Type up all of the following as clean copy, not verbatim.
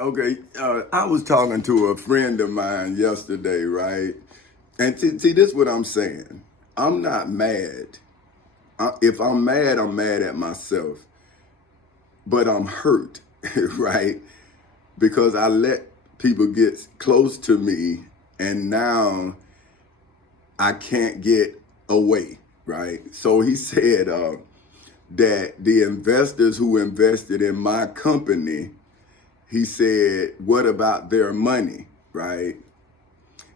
Okay, I was talking to a friend of mine yesterday, right? And see, this is what I'm saying. I'm not mad. If I'm mad at myself, but I'm hurt, right? Because I let people get close to me, and now I can't get away, right? So he said that the investors who invested in my company, he said, what about their money, right?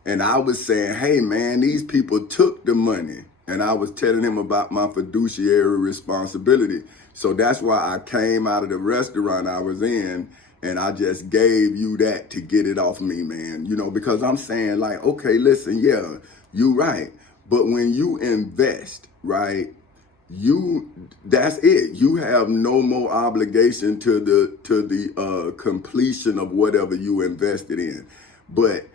And I was saying, hey man, these people took the money. And I was telling him about my fiduciary responsibility. So that's why I came out of the restaurant I was in and I just gave you that to get it off me, man. Because I'm saying like, okay, listen, yeah, you right. But when you invest, right, that's it. You have no more obligation to the completion of whatever you invested in. But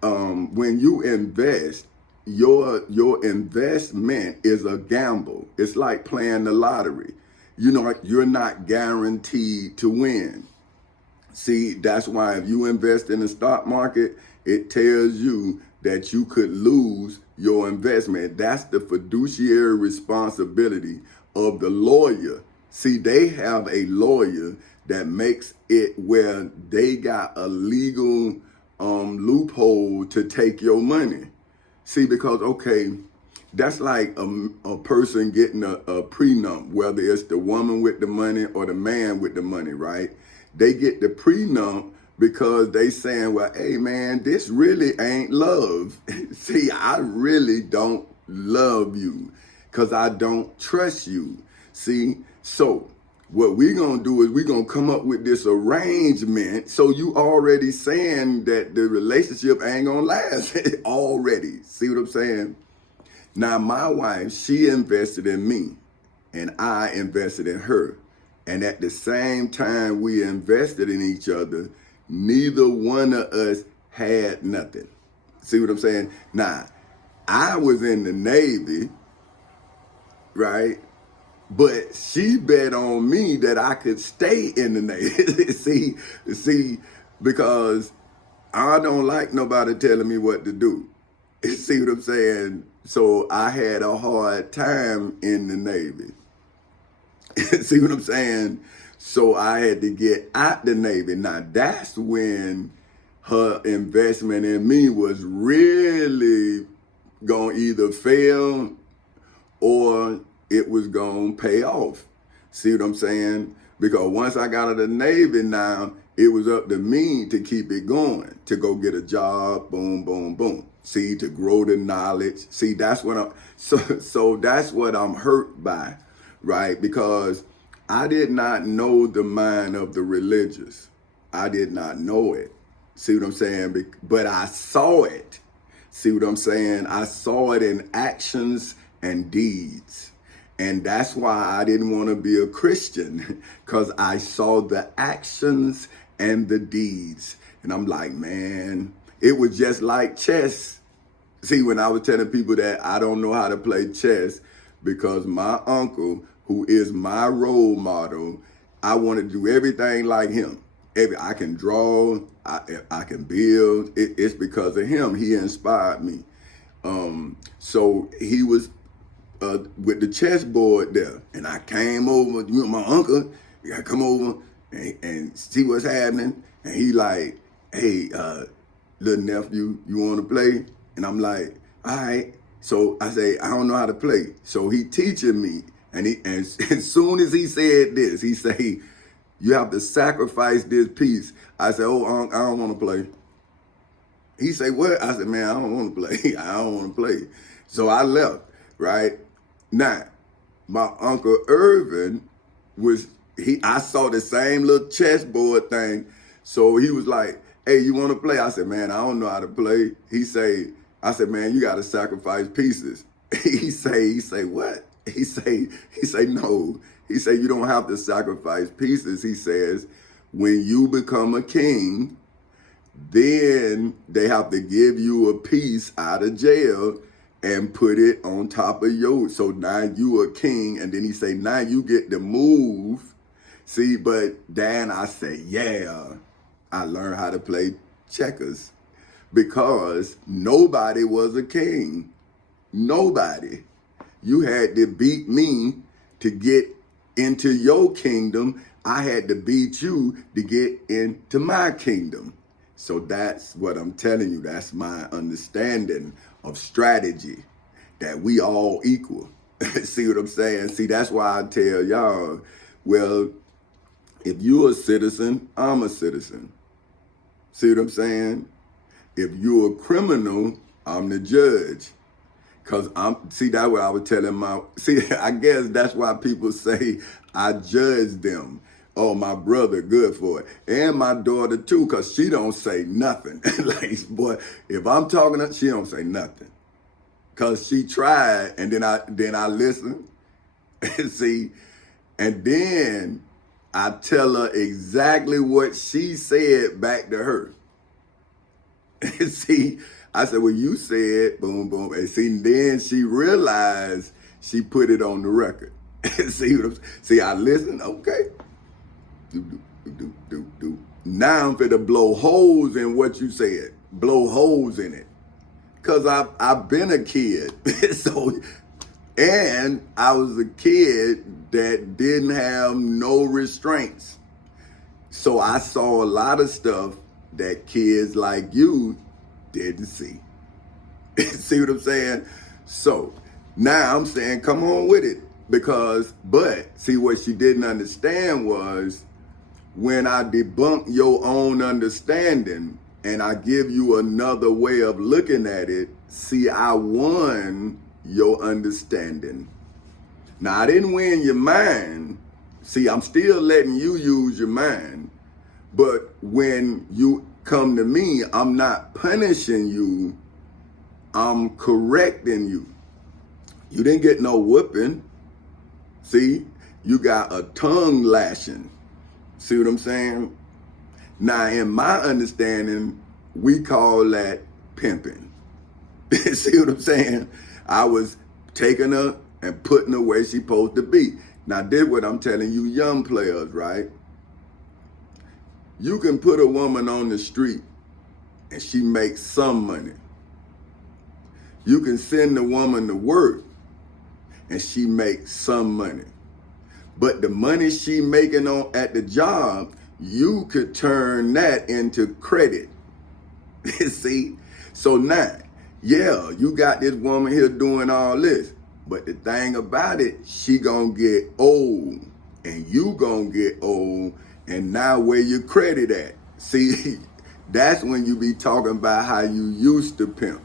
when you invest, your investment is a gamble. It's like playing the lottery. You're not guaranteed to win. See, that's why if you invest in the stock market, it tells you that you could lose your investment. That's the fiduciary responsibility of the lawyer. See, they have a lawyer that makes it where they got a legal loophole to take your money. See, because, okay, that's like a person getting a prenup, whether it's the woman with the money or the man with the money, right? They get the prenup because they saying, well, hey man, this really ain't love. See, I really don't love you because I don't trust you. See, so what we gonna do is we gonna come up with this arrangement. So you already saying that the relationship ain't gonna last already. See what I'm saying? Now, my wife, she invested in me and I invested in her. And at the same time we invested in each other, neither one of us had nothing. See what I'm saying? Now, I was in the Navy, right? But she bet on me that I could stay in the Navy. see, because I don't like nobody telling me what to do. See what I'm saying? So I had a hard time in the Navy. See what I'm saying? So I had to get out the Navy. Now that's when her investment in me was really gonna either fail or it was gonna pay off. See what I'm saying? Because once I got out of the Navy now, it was up to me to keep it going, to go get a job, boom, boom, boom. See, to grow the knowledge. See, that's what so that's what I'm hurt by, right? Because I did not know the mind of the religious. I did not know it. See what I'm saying? But I saw it. See what I'm saying? I saw it in actions and deeds. And that's why I didn't want to be a Christian, because I saw the actions and the deeds. And I'm like, man, it was just like chess. See, when I was telling people that I don't know how to play chess because my uncle, who is my role model, I want to do everything like him. I can draw, I can build. It's because of him. He inspired me. So he was with the chessboard there, and I came over. My uncle, you gotta come over and see what's happening. And he like, hey, little nephew, you want to play? And I'm like, all right. So I say, I don't know how to play. So he teaching me, and as soon as he said this, he say, you have to sacrifice this piece. I said, oh, I don't want to play. He say, what? I said, man, I don't want to play. I don't want to play. So I left, right? Now, my Uncle Irvin I saw the same little chessboard thing. So he was like, hey, you want to play? I said, man, I don't know how to play. I said, man, you got to sacrifice pieces. He say, what? He say, no. He say, you don't have to sacrifice pieces. He says, when you become a king, then they have to give you a piece out of jail and put it on top of yours. So now you a king. And then he say, now you get to move. See, but then I say, yeah. I learned how to play checkers because nobody was a king. Nobody. You had to beat me to get into your kingdom. I had to beat you to get into my kingdom. So that's what I'm telling you. That's my understanding of strategy, that we all equal. See what I'm saying? See, that's why I tell y'all, well, if you're a citizen, I'm a citizen. See what I'm saying? If you're a criminal, I'm the judge. Cause that's what I was telling I guess that's why people say I judge them. Oh, my brother, good for it. And my daughter too, cause she don't say nothing. Like, boy, if I'm talking to her, she don't say nothing. Cause she tried, and then I listen and see, and then I tell her exactly what she said back to her. See, I said, well, you said, boom, boom. And see, then she realized she put it on the record. See, I listened, okay. Do. Now I'm finna blow holes in what you said. Blow holes in it. Because I've been a kid. And I was a kid that didn't have no restraints. So I saw a lot of stuff that kids like you didn't see. See what I'm saying? So now I'm saying, come on with it. But see, what she didn't understand was when I debunk your own understanding and I give you another way of looking at it, see, I won your understanding. Now, I didn't win your mind. See, I'm still letting you use your mind. But when you come to me, I'm not punishing you. I'm correcting you. You didn't get no whooping. See, you got a tongue lashing. See what I'm saying? Now, in my understanding, we call that pimping. See what I'm saying? I was taking her and putting her where she's supposed to be. Now, this what I'm telling you young players, right? You can put a woman on the street and she makes some money. You can send the woman to work and she makes some money. But the money she making at the job, you could turn that into credit. See? So now, yeah, you got this woman here doing all this. But the thing about it, she gonna get old and you gonna get old, and now where your credit at? See, that's when you be talking about how you used to pimp.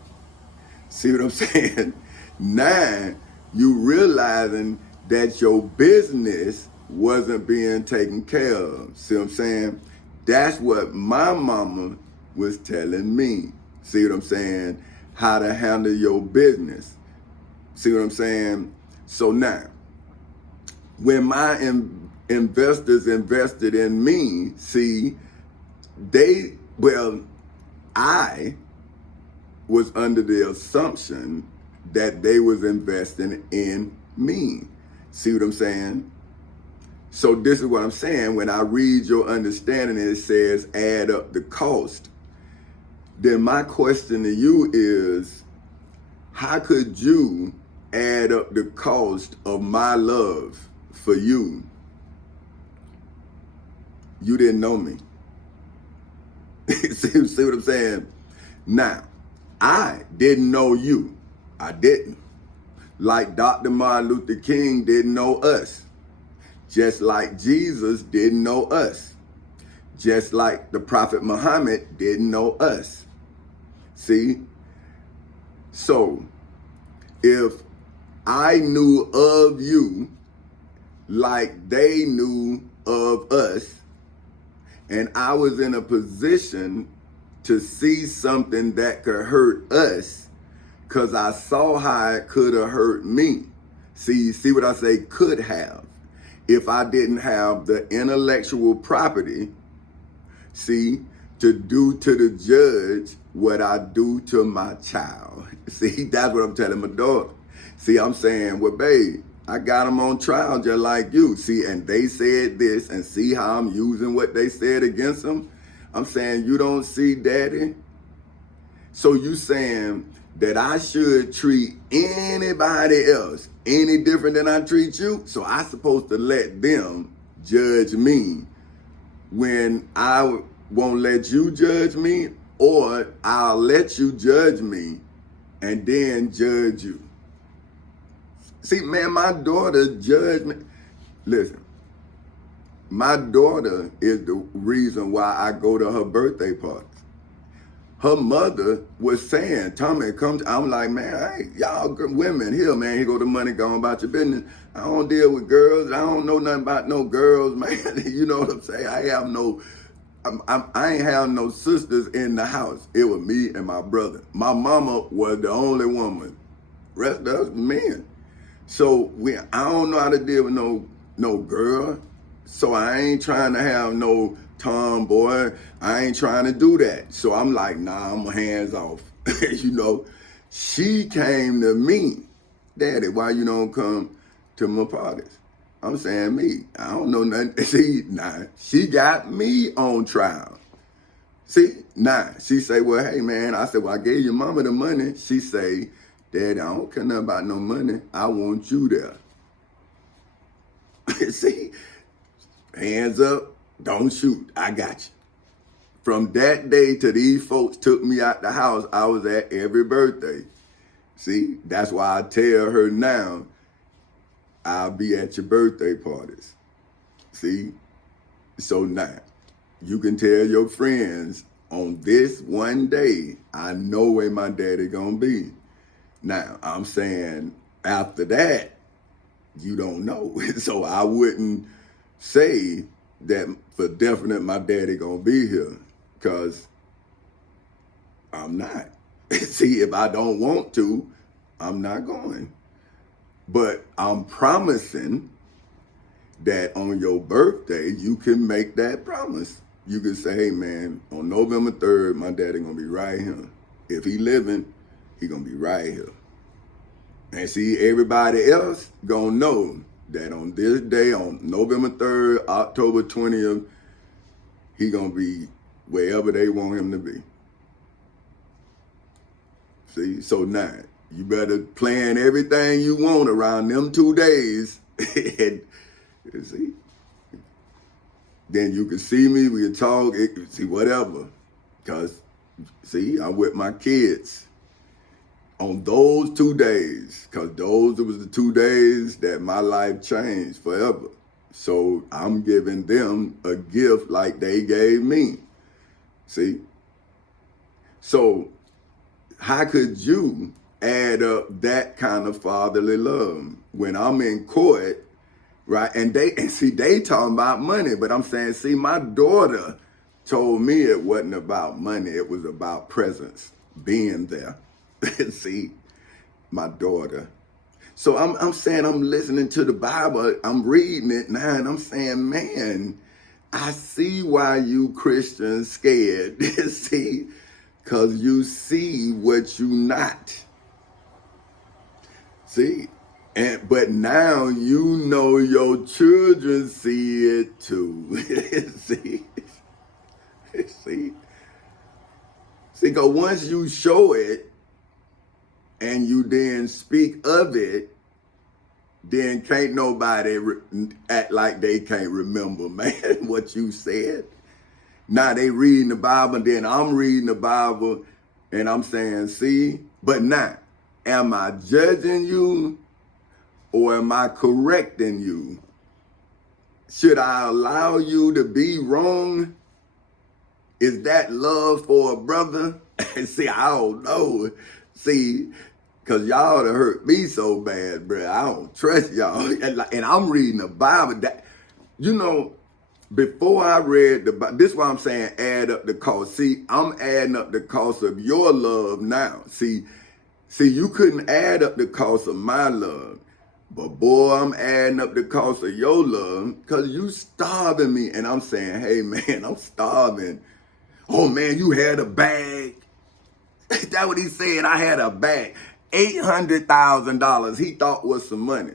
See what I'm saying? Now you realizing that your business wasn't being taken care of. See what I'm saying? That's what my mama was telling me. See what I'm saying? How to handle your business. See what I'm saying? So now, when my investors invested in me, see, I was under the assumption that they was investing in me. See what I'm saying? So this is what I'm saying. When I read your understanding and it says add up the cost, then my question to you is, how could you add up the cost of my love for you? You didn't know me. See what I'm saying? Now, I didn't know you. I didn't. Like Dr. Martin Luther King didn't know us. Just like Jesus didn't know us. Just like the Prophet Muhammad didn't know us. See? So, if I knew of you like they knew of us, and I was in a position to see something that could hurt us, because I saw how it could have hurt me. See what I say could have. If I didn't have the intellectual property, see, to do to the judge what I do to my child. See, that's what I'm telling my daughter. See, I'm saying, well, babe, I got them on trial just like you. See, and they said this, and see how I'm using what they said against them? I'm saying, you don't see daddy? So you saying that I should treat anybody else any different than I treat you? So I supposed to let them judge me when I won't let you judge me, or I'll let you judge me and then judge you. See, man, my daughter judged me. Listen, my daughter is the reason why I go to her birthday parties. Her mother was saying, Tommy, come. I'm like, man, hey, y'all women here, man. Here go the money, going about your business. I don't deal with girls. I don't know nothing about no girls, man. You know what I'm saying? I ain't have no sisters in the house. It was me and my brother. My mama was the only woman. Rest of us men. So I don't know how to deal with no girl. So I ain't trying to have no tomboy. I ain't trying to do that. So I'm like, nah, I'm hands off. You know, she came to me, Daddy, why you don't come to my parties? I'm saying, me, I don't know nothing. She got me on trial. She say, well, hey, man. I said, well, I gave your mama the money. She say, Daddy, I don't care nothing about no money. I want you there. See, hands up, don't shoot. I got you. From that day to these folks took me out the house, I was at every birthday. See, that's why I tell her now, I'll be at your birthday parties. See, so now you can tell your friends on this one day, I know where my daddy gonna be. Now, I'm saying after that, you don't know. So I wouldn't say that for definite my daddy gonna be here, because I'm not. See, if I don't want to, I'm not going. But I'm promising that on your birthday, you can make that promise. You can say, hey man, on November 3rd, my daddy gonna be right here. If he living, he gonna be right here. And see, everybody else gonna know that on this day, on November 3rd, October 20th, he gonna be wherever they want him to be. See, so now, you better plan everything you want around them 2 days. And, see, then you can see me, we can talk, see, whatever. Because, see, I'm with my kids on those 2 days, because those was the 2 days that my life changed forever. So I'm giving them a gift like they gave me. See? So how could you add up that kind of fatherly love when I'm in court, right? And they talking about money, but I'm saying, see, my daughter told me it wasn't about money. It was about presence, being there. See, my daughter. So I'm saying, I'm listening to the Bible, I'm reading it now, and I'm saying, man, I see why you Christians scared. See, because you see what you not. See, but now you know your children see it too. See, because once you show it and you then speak of it, then can't nobody act like they can't remember, man, what you said. Now they reading the Bible, and then I'm reading the Bible, and I'm saying, see, but now, am I judging you or am I correcting you? Should I allow you to be wrong? Is that love for a brother? See, I don't know. See, because y'all done hurt me so bad, bro. I don't trust y'all. And I'm reading the Bible. That, you know, before I read the Bible, this is why I'm saying add up the cost. See, I'm adding up the cost of your love now. See, you couldn't add up the cost of my love. But boy, I'm adding up the cost of your love because you starving me. And I'm saying, hey, man, I'm starving. Oh, man, you had a bag. That's what he said. I had a bag. $800,000 he thought was some money.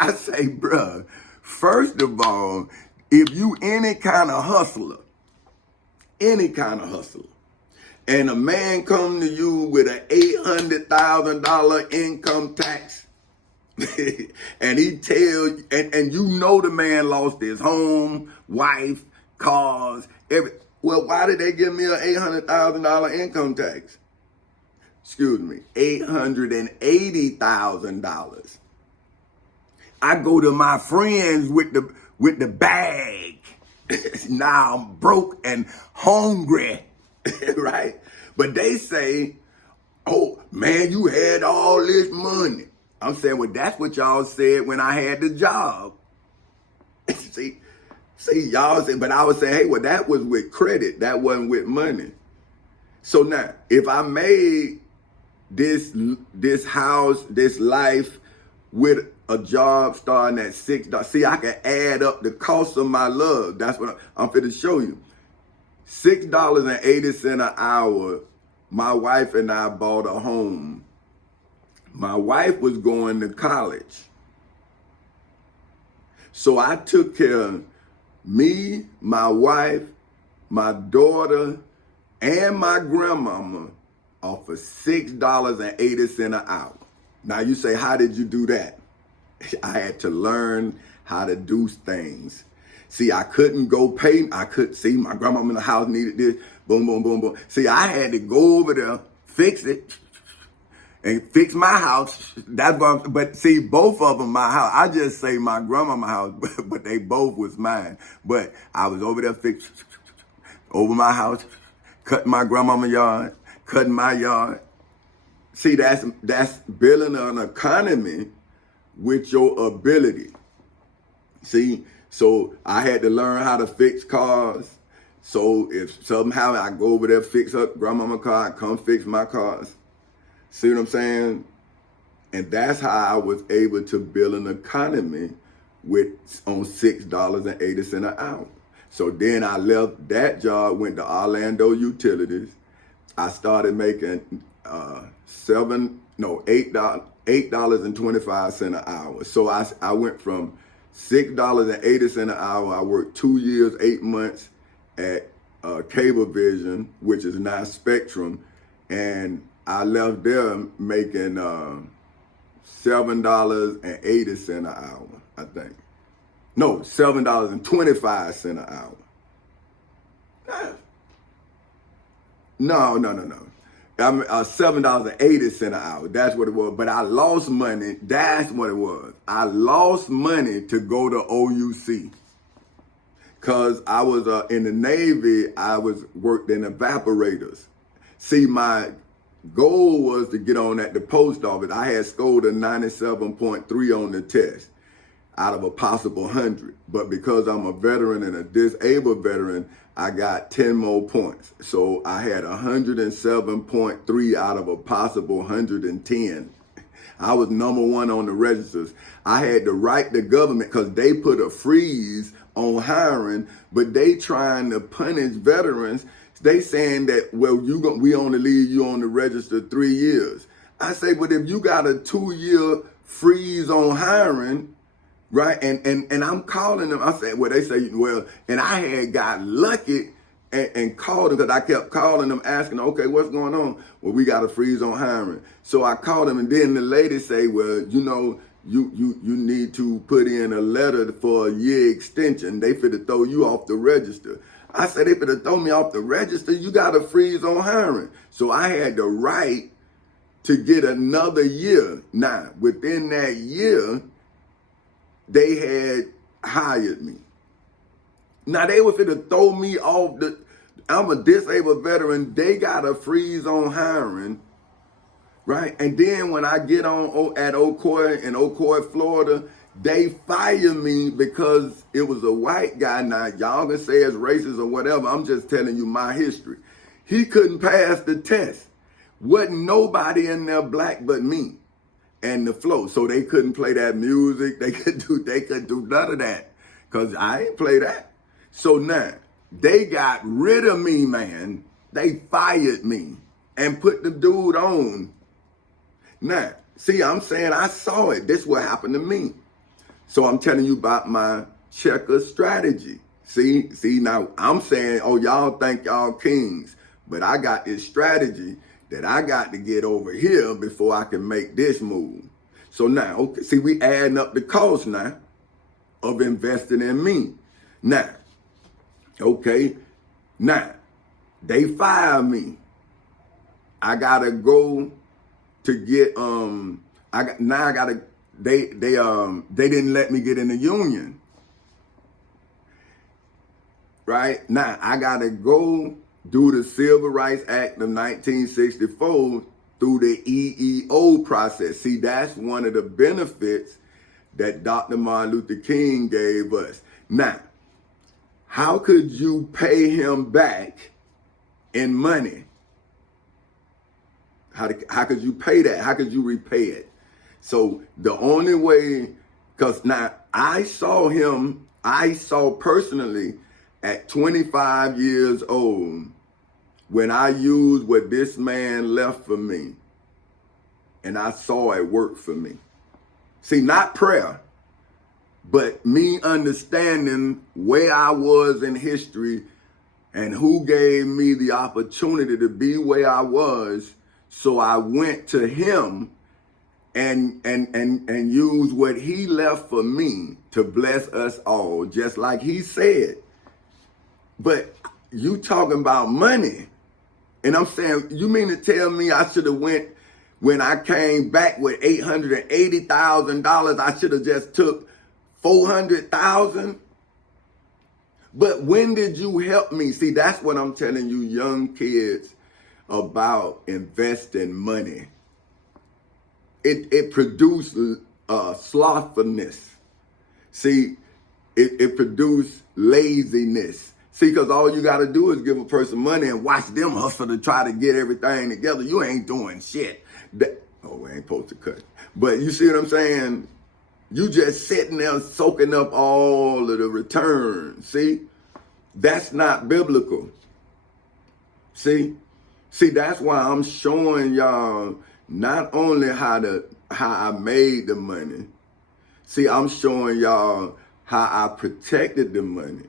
I say, bruh, first of all, if you any kind of hustler, any kind of hustler, and a man come to you with an $800,000 income tax, and he tell and you know the man lost his home, wife, cars, everything. Well, why did they give me an $800,000 income tax? Excuse me, $880,000. I go to my friends with the bag. Now I'm broke and hungry, right? But they say, "Oh man, you had all this money." I'm saying, well, that's what y'all said when I had the job. See, y'all said, but I was saying, hey, well, that was with credit. That wasn't with money. So now, if I made this house, this life with a job starting at $6, see, I can add up the cost of my love. That's what I'm finna show you. $6.80 an hour. My wife and I bought a home. My wife was going to college. So I took care of me, my wife, my daughter, and my grandmama off of $6.80 an hour. Now you say, how did you do that? I had to learn how to do things. See, I couldn't go pay. I could see my grandmama in the house needed this. Boom, boom, boom, boom. See, I had to go over there, fix it, and fix my house. That's what but see, both of them my house. I just say my grandmama house, but they both was mine. But I was over there fixing over my house, cutting my grandmama yard, cutting my yard. See, that's building an economy with your ability. See, so I had to learn how to fix cars. So if somehow I go over there, fix up grandmama's car, I come fix my cars. See what I'm saying? And that's how I was able to build an economy on $6.80 an hour. So then I left that job, went to Orlando Utilities. I started making $8.25 an hour. So I went from $6.80 an hour. I worked 2 years, 8 months at Cablevision, which is now Spectrum, and I left there making $7.80 an hour, I think. No, $7.25 an hour. No. I'm $7.80 an hour. That's what it was. But I lost money. That's what it was. I lost money to go to OUC. Cause I was in the Navy. I worked in evaporators. See, my goal was to get on at the post office. I had scored a 97.3 on the test out of a possible 100. But because I'm a veteran and a disabled veteran, I got 10 more points. So I had 107.3 out of a possible 110. I was #1 on the registers. I had to write the government because they put a freeze on hiring, but they trying to punish veterans. They saying that, well, we only leave you on the register 3 years. I say, but if you got a 2-year freeze on hiring, right? And I'm calling them. I said, well, they say, well, and I had got lucky and called them because I kept calling them, asking, okay, what's going on? Well, we got a freeze on hiring. So I called them, and then the lady say, well, you need to put in a letter for a year extension. They finna throw you off the register. I said, they finna throw me off the register. You got a freeze on hiring. So I had to write to get another year. Now, within that year, they had hired me. Now they were finna throw me off I'm a disabled veteran. They got a freeze on hiring, right? And then when I get on at Ocoee in Ocoee, Florida, they fire me because it was a white guy. Now y'all can say it's racist or whatever. I'm just telling you my history. He couldn't pass the test. Wasn't nobody in there black but me and the flow. So they couldn't play that music. They could do none of that because I ain't play that. So now they got rid of me, man. They fired me and put the dude on. Now, see, I'm saying I saw it. This is what happened to me. So I'm telling you about my checker strategy. See, now I'm saying, oh, y'all think y'all kings, but I got this strategy that I got to get over here before I can make this move. So now, okay, see, we adding up the cost now of investing in me. Now, okay, now they fire me. I gotta go to get they didn't let me get in the union. Right? Now I gotta go do the Civil Rights Act of 1964 through the EEO process. See, that's one of the benefits that Dr. Martin Luther King gave us. Now, how could you pay him back in money? How could you pay that? How could you repay it? So the only way, because now I saw personally at 25 years old when I used what this man left for me, and I saw it work for me. See, not prayer, but me understanding where I was in history and who gave me the opportunity to be where I was. So I went to him and used what he left for me to bless us all, just like he said. But you talking about money. And I'm saying, you mean to tell me I should have went, when I came back with $880,000, I should have just took $400,000? But when did you help me? See, that's what I'm telling you young kids about investing money. It produced slothfulness. See, it produced laziness. See, because all you got to do is give a person money and watch them hustle to try to get everything together. You ain't doing shit. We ain't supposed to cut. But you see what I'm saying? You just sitting there soaking up all of the returns. See? That's not biblical. See, that's why I'm showing y'all not only how I made the money. See, I'm showing y'all how I protected the money.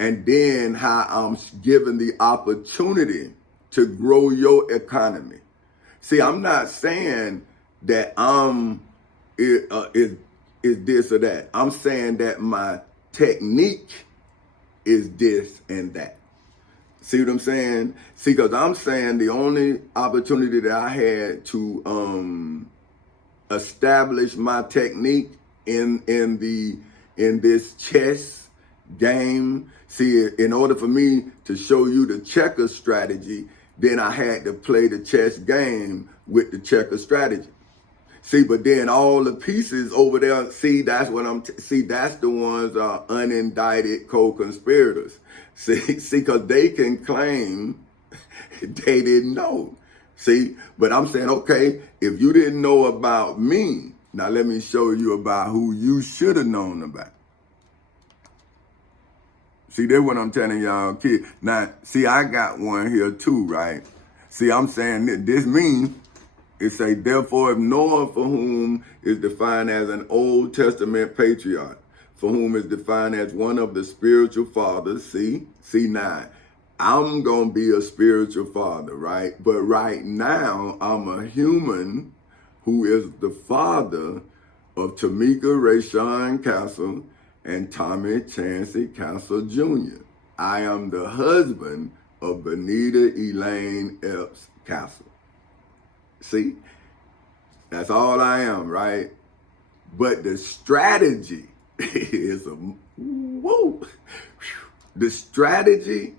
And then how I'm given the opportunity to grow your economy. See, I'm not saying that is this or that. I'm saying that my technique is this and that. See what I'm saying? See, because I'm saying the only opportunity that I had to establish my technique in this chess game. See, in order for me to show you the checker strategy, then I had to play the chess game with the checker strategy. See, but then all the pieces over there, see, that's what that's the ones are unindicted co-conspirators. See, because they can claim they didn't know. See, but I'm saying, okay, if you didn't know about me, now let me show you about who you should have known about. See, that's what I'm telling y'all, kids. Now, see, I got one here too, right? See, I'm saying this means, it say, therefore, if Noah, for whom is defined as an Old Testament patriarch, for whom is defined as one of the spiritual fathers, see now, I'm going to be a spiritual father, right? But right now, I'm a human who is the father of Tamika Rayshawn Castle and Tommy Chancey Castle Jr. I am the husband of Benita Elaine Epps Castle. See, that's all I am, right? But the strategy is the strategy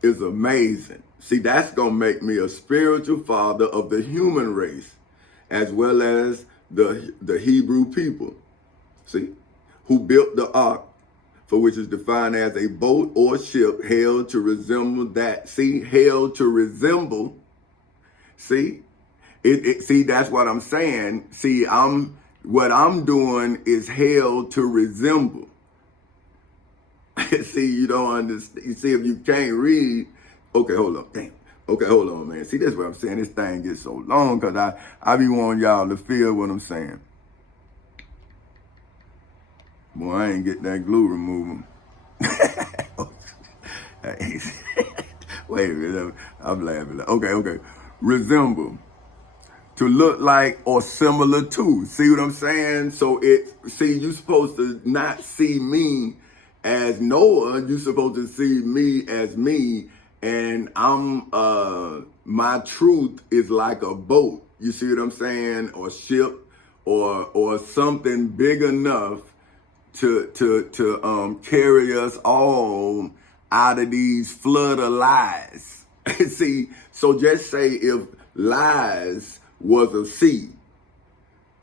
is amazing. See, that's going to make me a spiritual father of the human race, as well as the Hebrew people. See, who built the ark, for which is defined as a boat or ship held to resemble that. See, held to resemble. See, see, that's what I'm saying. See, what I'm doing is held to resemble. See, you don't understand. You see, if you can't read, okay, hold on. Damn. Okay, hold on, man. See, that's what I'm saying. This thing gets so long because I be wanting y'all to feel what I'm saying. Boy, I ain't get that glue remover. Wait a minute, I'm laughing. Okay. Resemble. To look like or similar to. See what I'm saying? So you're supposed to not see me as Noah, you're supposed to see me as me, and my truth is like a boat. You see what I'm saying? Or ship or something big enough to carry us all out of these flood of lies. See, so just say if lies was a sea,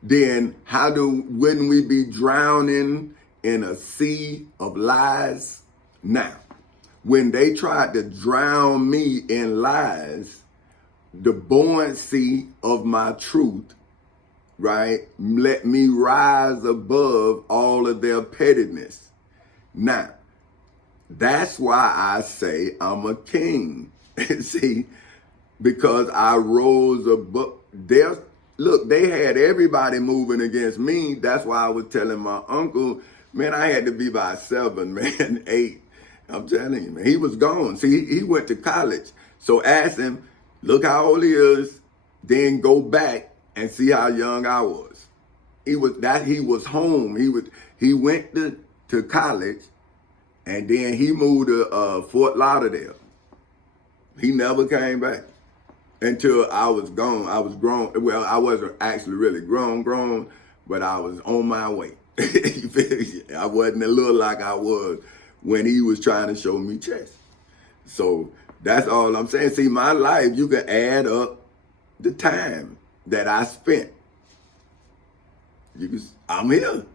then wouldn't we be drowning in a sea of lies? Now, when they tried to drown me in lies, the buoyancy of my truth, right, let me rise above all of their pettiness. Now, that's why I say I'm a king. See, because I rose above. Look, they had everybody moving against me. That's why I was telling my uncle, man, I had to be by 7, man, 8. I'm telling you, man, he was gone. See, he went to college. So ask him, look how old he is, then go back and see how young I was. He was home. He went to college, and then he moved to Fort Lauderdale. He never came back until I was gone. I was grown. Well, I wasn't actually really grown, but I was on my way. I wasn't a little like I was when he was trying to show me chess. So that's all I'm saying. See, my life, you can add up the time that I spent. I'm here.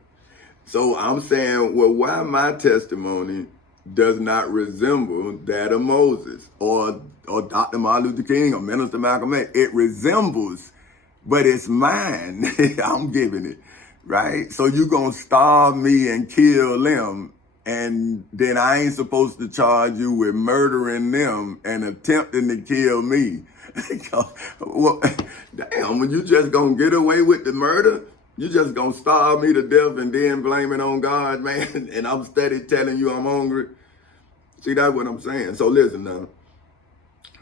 So I'm saying, well, why my testimony does not resemble that of Moses or Dr. Martin Luther King or Minister Malcolm X. It resembles, but it's mine. I'm giving it, right? So you gonna starve me and kill them, and then I ain't supposed to charge you with murdering them and attempting to kill me. Well, damn, when you just gonna get away with the murder, you just gonna starve me to death and then blame it on God, man? And I'm steady telling you I'm hungry. See, that's what I'm saying. So listen now.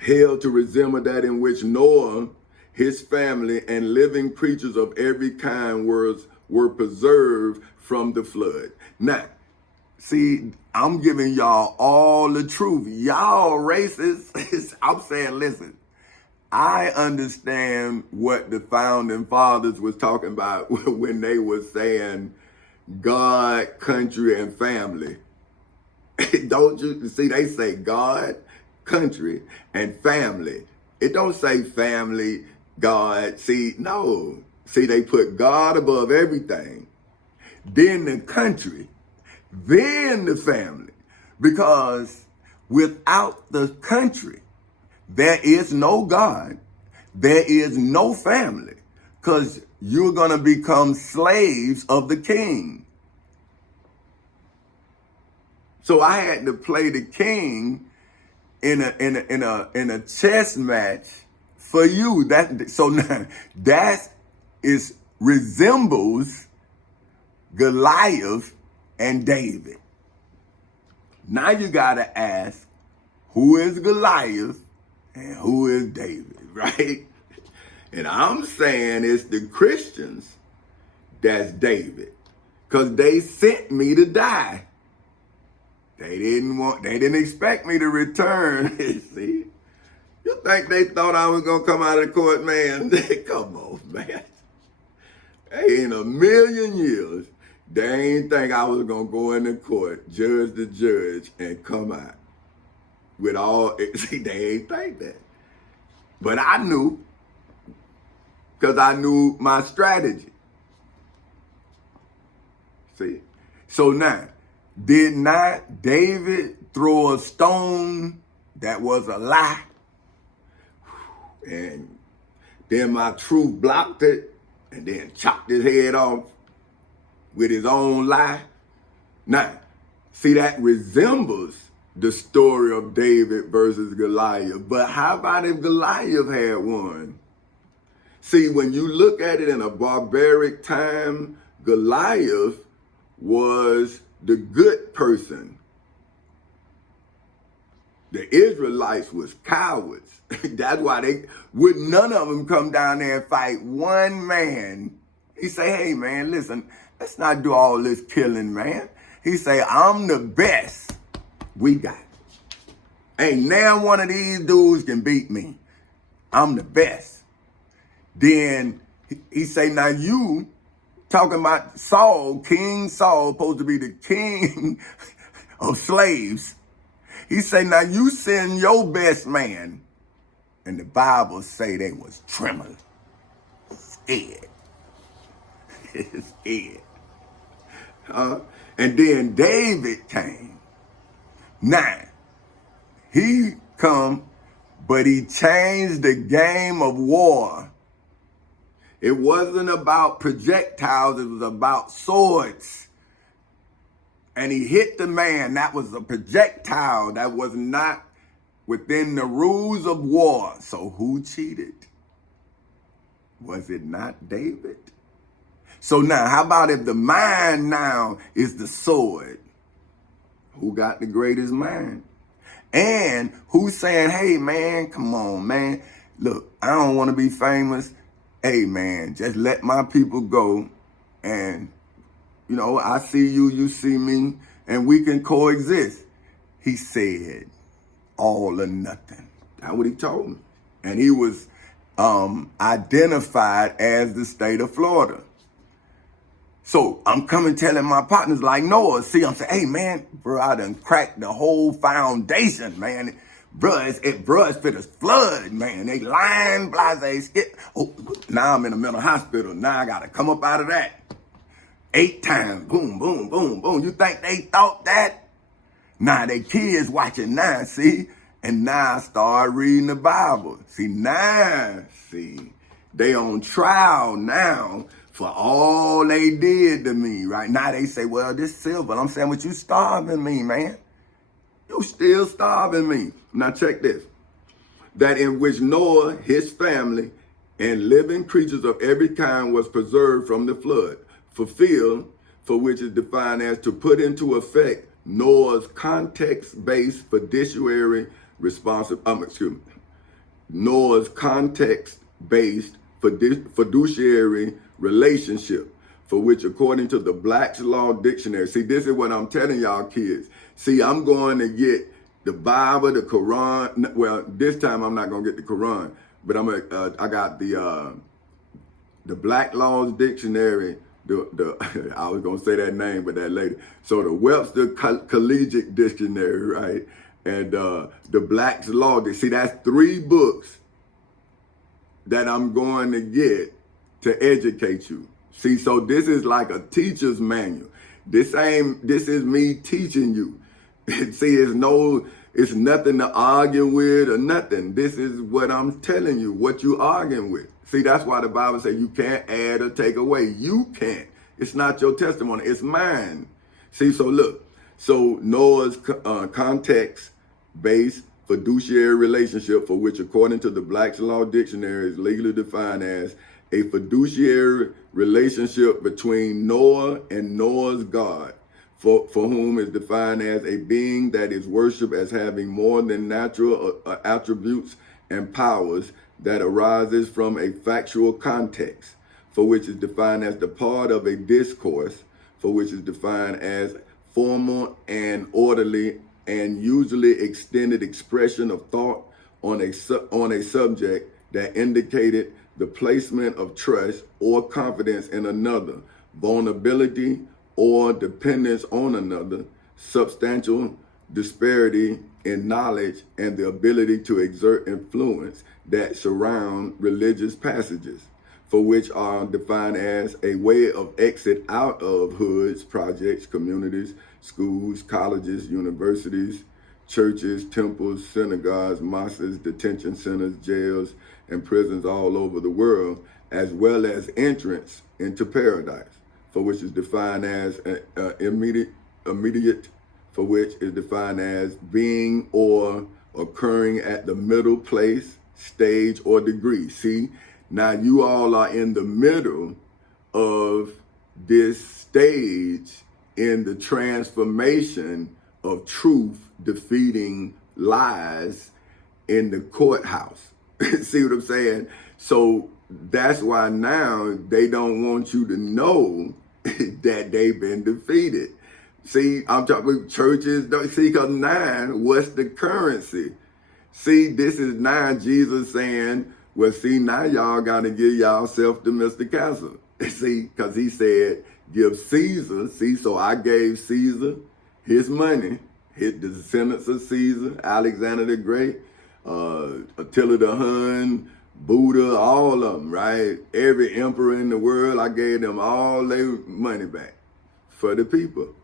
Hell to resemble that in which Noah, his family, and living creatures of every kind were preserved from the flood. Now, see, I'm giving y'all all the truth. Y'all racist. I'm saying, listen, I understand what the founding fathers was talking about when they were saying God, country, and family. Don't you see? They say God, country, and family. It don't say family, God. See, no. See, they put God above everything. Then the country, then the family. Because without the country, there is no God. There is no family. Because you're going to become slaves of the king. So I had to play the king in a chess match for you. So now that resembles Goliath and David. Now you gotta ask, who is Goliath and who is David, right? And I'm saying it's the Christians that's David, because they sent me to die. They didn't expect me to return. See? You think they thought I was gonna come out of the court, man? Come on, man. Hey, in a million years, they ain't think I was gonna go in the court, judge the judge, and come out with all. See, they ain't think that. But I knew, because I knew my strategy. See? So now, did not David throw a stone that was a lie? And then my truth blocked it and then chopped his head off with his own lie. Now, see, that resembles the story of David versus Goliath. But how about if Goliath had won? See, when you look at it in a barbaric time, Goliath was the good person. The Israelites was cowards. That's why they would none of them come down there and fight one man. He say, hey man, listen, let's not do all this killing, man. He say, I'm the best we got. Ain't now one of these dudes can beat me. I'm the best. Then he say, now you talking about Saul, King Saul, supposed to be the king of slaves. He say, now you send your best man. And the Bible say they was trembling, scared, scared. And then David came. Now, he come, but he changed the game of war. It wasn't about projectiles, it was about swords. And he hit the man. That was a projectile. That was not within the rules of war. So who cheated? Was it not David? So now, how about if the mind now is the sword? Who got the greatest mind? And who's saying, hey man, come on, man. Look, I don't want to be famous. Hey man, just let my people go. And, you know, I see you, you see me, and we can coexist. He said, all or nothing. That's what he told me. And he was identified as the state of Florida. So I'm coming telling my partners like Noah, see, I'm saying, hey man, bro, I done cracked the whole foundation, man. Bro, it's fit as flood, man. They lying, blase, skip. Oh, now I'm in a mental hospital. Now I gotta come up out of that. 8 times, boom, boom, boom, boom. You think they thought that? Now they kids watching now, see? And now I start reading the Bible. See, they on trial now for all they did to me, right? Now they say, well, this silver. I'm saying, but you starving me, man. You still starving me. Now check this. That in which Noah, his family, and living creatures of every kind was preserved from the flood, fulfilled, for which is defined as to put into effect Noah's context-based fiduciary Noah's context-based fiduciary relationship, for which according to the Black's Law Dictionary, see, this is what I'm telling y'all kids. See, I'm going to get the Bible, the Quran. Well, this time I'm not going to get the Quran, but I got the Black Laws Dictionary, I was going to say that name, but that later. So the Webster Collegiate Dictionary, right? And the Black's Law. See, that's 3 books that I'm going to get to educate you. See, so this is like a teacher's manual. This is me teaching you. See, it's nothing to argue with or nothing. This is what I'm telling you, what you arguing with. See, that's why the Bible says you can't add or take away. You can't. It's not your testimony. It's mine. See, so look. So Noah's context-based fiduciary relationship, for which according to the Black's Law Dictionary is legally defined as a fiduciary relationship between Noah and Noah's God, for whom is defined as a being that is worshipped as having more than natural attributes and powers that arises from a factual context, for which is defined as the part of a discourse, for which is defined as formal and orderly and usually extended expression of thought on a subject that indicated the placement of trust or confidence in another, vulnerability or dependence on another, substantial disparity in knowledge, and the ability to exert influence that surround religious passages, for which are defined as a way of exit out of hoods, projects, communities, schools, colleges, universities, churches, temples, synagogues, mosques, detention centers, jails, and prisons all over the world, as well as entrance into paradise, for which is defined as immediate, for which is defined as being or occurring at the middle place, stage, or degree. See, now you all are in the middle of this stage in the transformation of truth defeating lies in the courthouse. See what I'm saying? So that's why now they don't want you to know that they've been defeated. See, I'm talking about churches. See, because 9, what's the currency? See, this is 9, Jesus saying, well, see, now y'all got to give y'allself to Mr. Castle. See, because he said, give Caesar. See, so I gave Caesar his money, the descendants of Caesar, Alexander the Great, Attila the Hun, Buddha, all of them, right? Every emperor in the world, I gave them all their money back for the people.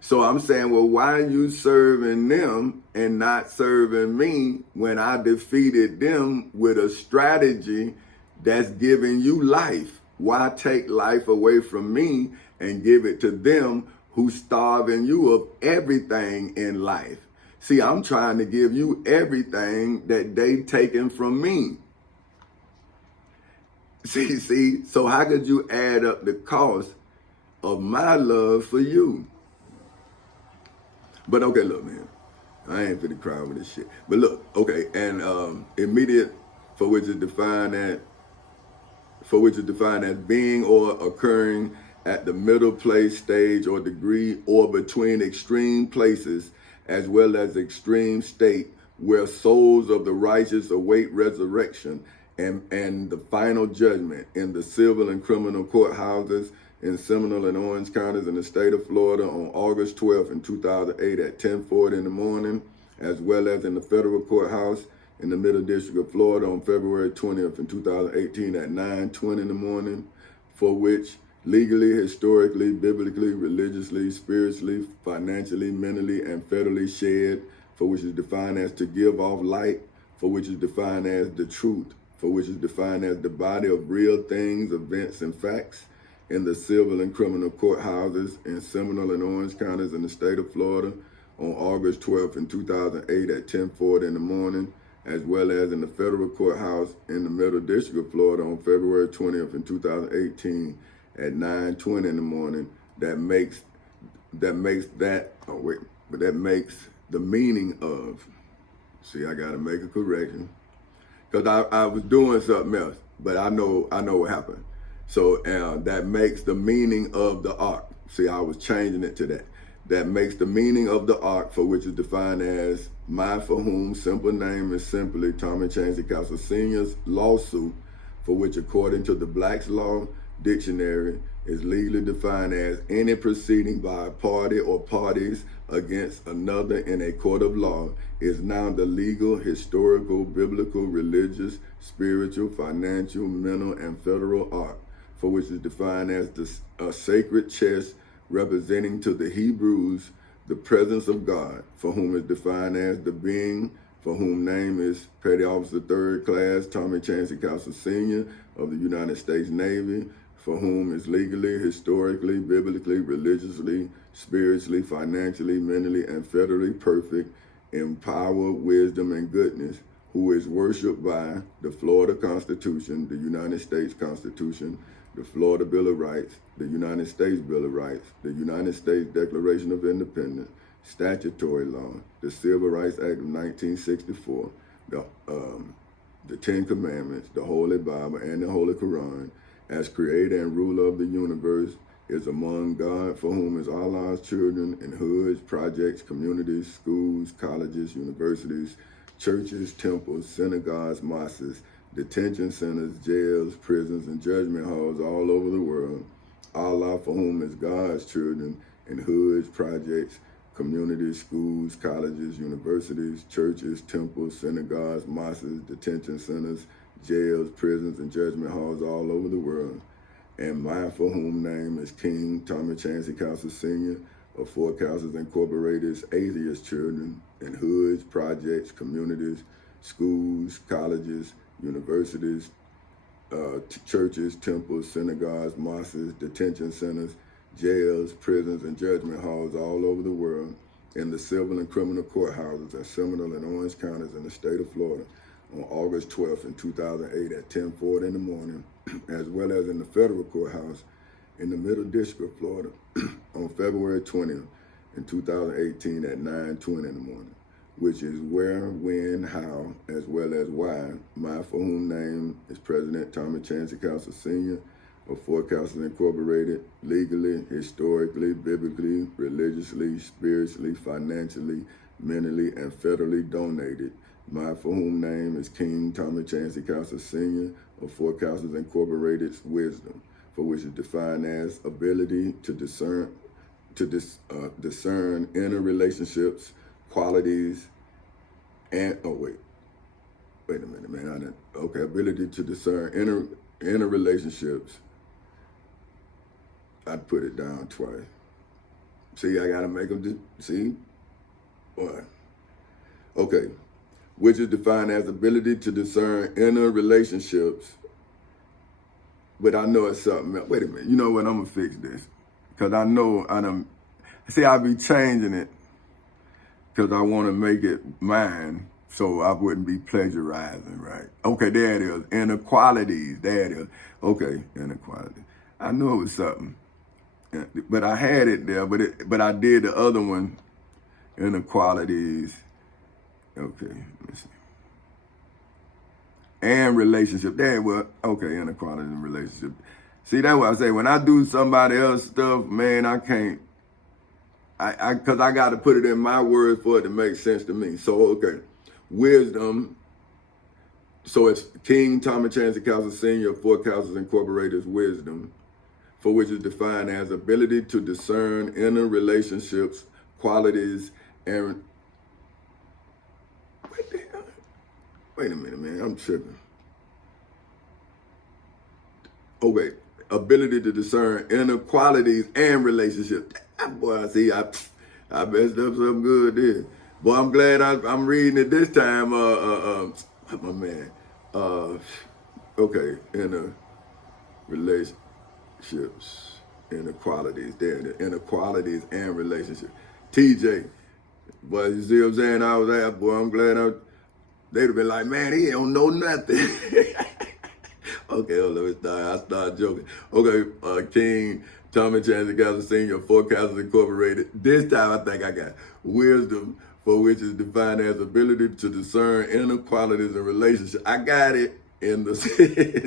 So I'm saying, well, why are you serving them and not serving me when I defeated them with a strategy that's giving you life? Why take life away from me and give it to them who's starving you of everything in life? See, I'm trying to give you everything that they taken from me. See, so how could you add up the cost of my love for you? But okay, look, man, I ain't finna cry with this shit. But look, okay, and immediate, for which is defined as being or occurring at the middle place, stage, or degree, or between extreme places, as well as extreme state, where souls of the righteous await resurrection and the final judgment in the civil and criminal courthouses in Seminole and Orange counties in the state of Florida on August 12th in 2008 at 10:40 in the morning, as well as in the federal courthouse in the Middle District of Florida on February 20th in 2018 at 9:20 in the morning, for which legally, historically, biblically, religiously, spiritually, financially, mentally, and federally shared, for which is defined as to give off light, for which is defined as the truth, for which is defined as the body of real things, events, and facts, in the civil and criminal courthouses in Seminole and Orange counties in the state of Florida on August 12th in 2008 at 10:40 in the morning, as well as in the federal courthouse in the Middle District of Florida on February 20th in 2018 at 9:20 in the morning. That makes the meaning of, see, I gotta make a correction, because I was doing something else, but I know what happened. So that makes the meaning of the ark. See, I was changing it to that. That makes the meaning of the ark, for which is defined as my for whom simple name is simply Tommy Chancey Castle Sr.'s lawsuit, for which according to the Black's Law Dictionary is legally defined as any proceeding by a party or parties against another in a court of law, is now the legal, historical, biblical, religious, spiritual, financial, mental, and federal ark, for which is defined as a sacred chest representing to the Hebrews the presence of God, for whom is defined as the being, for whom name is Petty Officer 3rd Class Tommy Chancey Castle Sr. of the United States Navy, for whom is legally, historically, biblically, religiously, spiritually, financially, mentally, and federally perfect in power, wisdom, and goodness, who is worshiped by the Florida Constitution, the United States Constitution, the Florida Bill of Rights, the United States Bill of Rights, the United States Declaration of Independence, statutory law, the Civil Rights Act of 1964, the Ten Commandments, the Holy Bible, and the Holy Quran, as creator and ruler of the universe, is among God, for whom is Allah's children in hoods, projects, communities, schools, colleges, universities, churches, temples, synagogues, mosques, detention centers, jails, prisons, and judgment halls all over the world. Allah, for whom is God's children in hoods, projects, communities, schools, colleges, universities, churches, temples, synagogues, mosques, detention centers, jails, prisons, and judgment halls all over the world. And mine, for whom name is King Tommy Chancey Castle Sr. of Four Castles Incorporated's atheist children in hoods, projects, communities, schools, colleges, universities, churches, temples, synagogues, mosques, detention centers, jails, prisons, and judgment halls all over the world, in the civil and criminal courthouses in Seminole and Orange counties in the state of Florida on August 12th in 2008 at 10:40 in the morning, as well as in the federal courthouse in the Middle District of Florida on February 20th in 2018 at 9:20 in the morning. which is where, when, how, as well as why. My for whom name is President Thomas Chancey Council Sr. of Fort Council Incorporated, legally, historically, biblically, religiously, spiritually, financially, mentally, and federally donated. My for whom name is King Thomas Chancey Council Sr. of Fort Council Incorporated's wisdom, for which is defined as ability to discern inner relationships, qualities, and wait a minute, man. Ability to discern inner relationships. I'd put it down twice. See, I gotta make them. See, one. Okay, which is defined as ability to discern inner relationships. But I know it's something else. Wait a minute. You know what? I'm gonna fix this because I know I done. See, I be changing it because I want to make it mine, so I wouldn't be plagiarizing, right? Okay, there it is. Inequalities. There it is. Okay, inequality. I knew it was something, but I had it there. But I did the other one. Inequalities. Okay, let me see. And relationship. There it was. Okay, inequality and relationship. See, that's what I say. When I do somebody else's stuff, man, I can't. Because I got to put it in my words for it to make sense to me. So, okay, wisdom. So it's King Thomas Chancey Council Sr. of Fort Council Incorporated's wisdom, for which is defined as ability to discern inner relationships, qualities, and what the hell? Wait a minute, man, I'm tripping. Okay, ability to discern inner qualities and relationships. Boy, see, I messed up something good there. Boy, I'm glad I'm reading it this time. My man. Okay, inner relationships, inequalities. There, the inequalities and relationships. TJ, boy, you see what I'm saying? I was there, boy. I'm glad they'd have been like, man, he don't know nothing. Okay, hold on, I start joking. Okay, King Thomas Chancey Council Sr. of Fort Council Incorporated. This time I think I got wisdom, for which is defined as ability to discern inequalities and relationships. I got it in the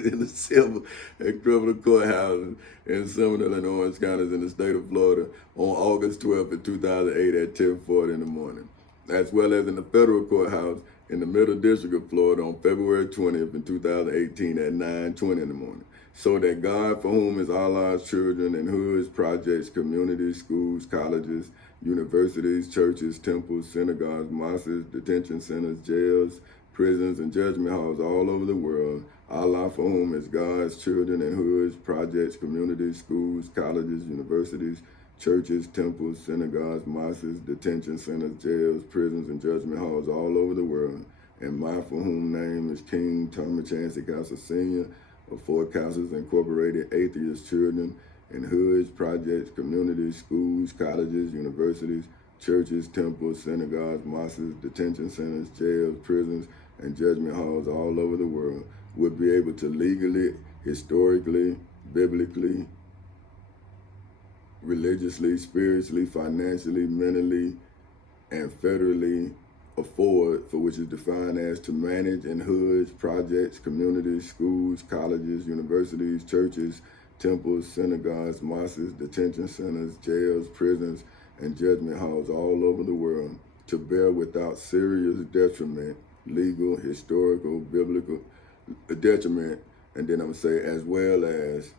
in the civil and criminal courthouses in Seminole and Orange counties in the state of Florida on August 12th of 2008 at 10:40 in the morning, as well as in the federal courthouse in the Middle District of Florida on February 20th in 2018 at 9:20 in the morning. So that God, for whom is all our children and hoods, projects, communities, schools, colleges, universities, churches, temples, synagogues, mosques, detention centers, jails, prisons, and judgment halls all over the world. Allah, for whom is God's children and hoods, projects, communities, schools, colleges, universities, churches, temples, synagogues, mosques, detention centers, jails, prisons, and judgment halls all over the world. And my for whom name is King Thomas Chancey Council Sr. of Fort Councils Incorporated, atheist children in hoods, projects, communities, schools, colleges, universities, churches, temples, synagogues, mosques, detention centers, jails, prisons, and judgment halls all over the world would be able to legally, historically, biblically, religiously, spiritually, financially, mentally, and federally afford, for which is defined as to manage in hoods, projects, communities, schools, colleges, universities, churches, temples, synagogues, mosques, detention centers, jails, prisons, and judgment halls all over the world, to bear without serious detriment, legal, historical, biblical detriment, and then I'm gonna say as well as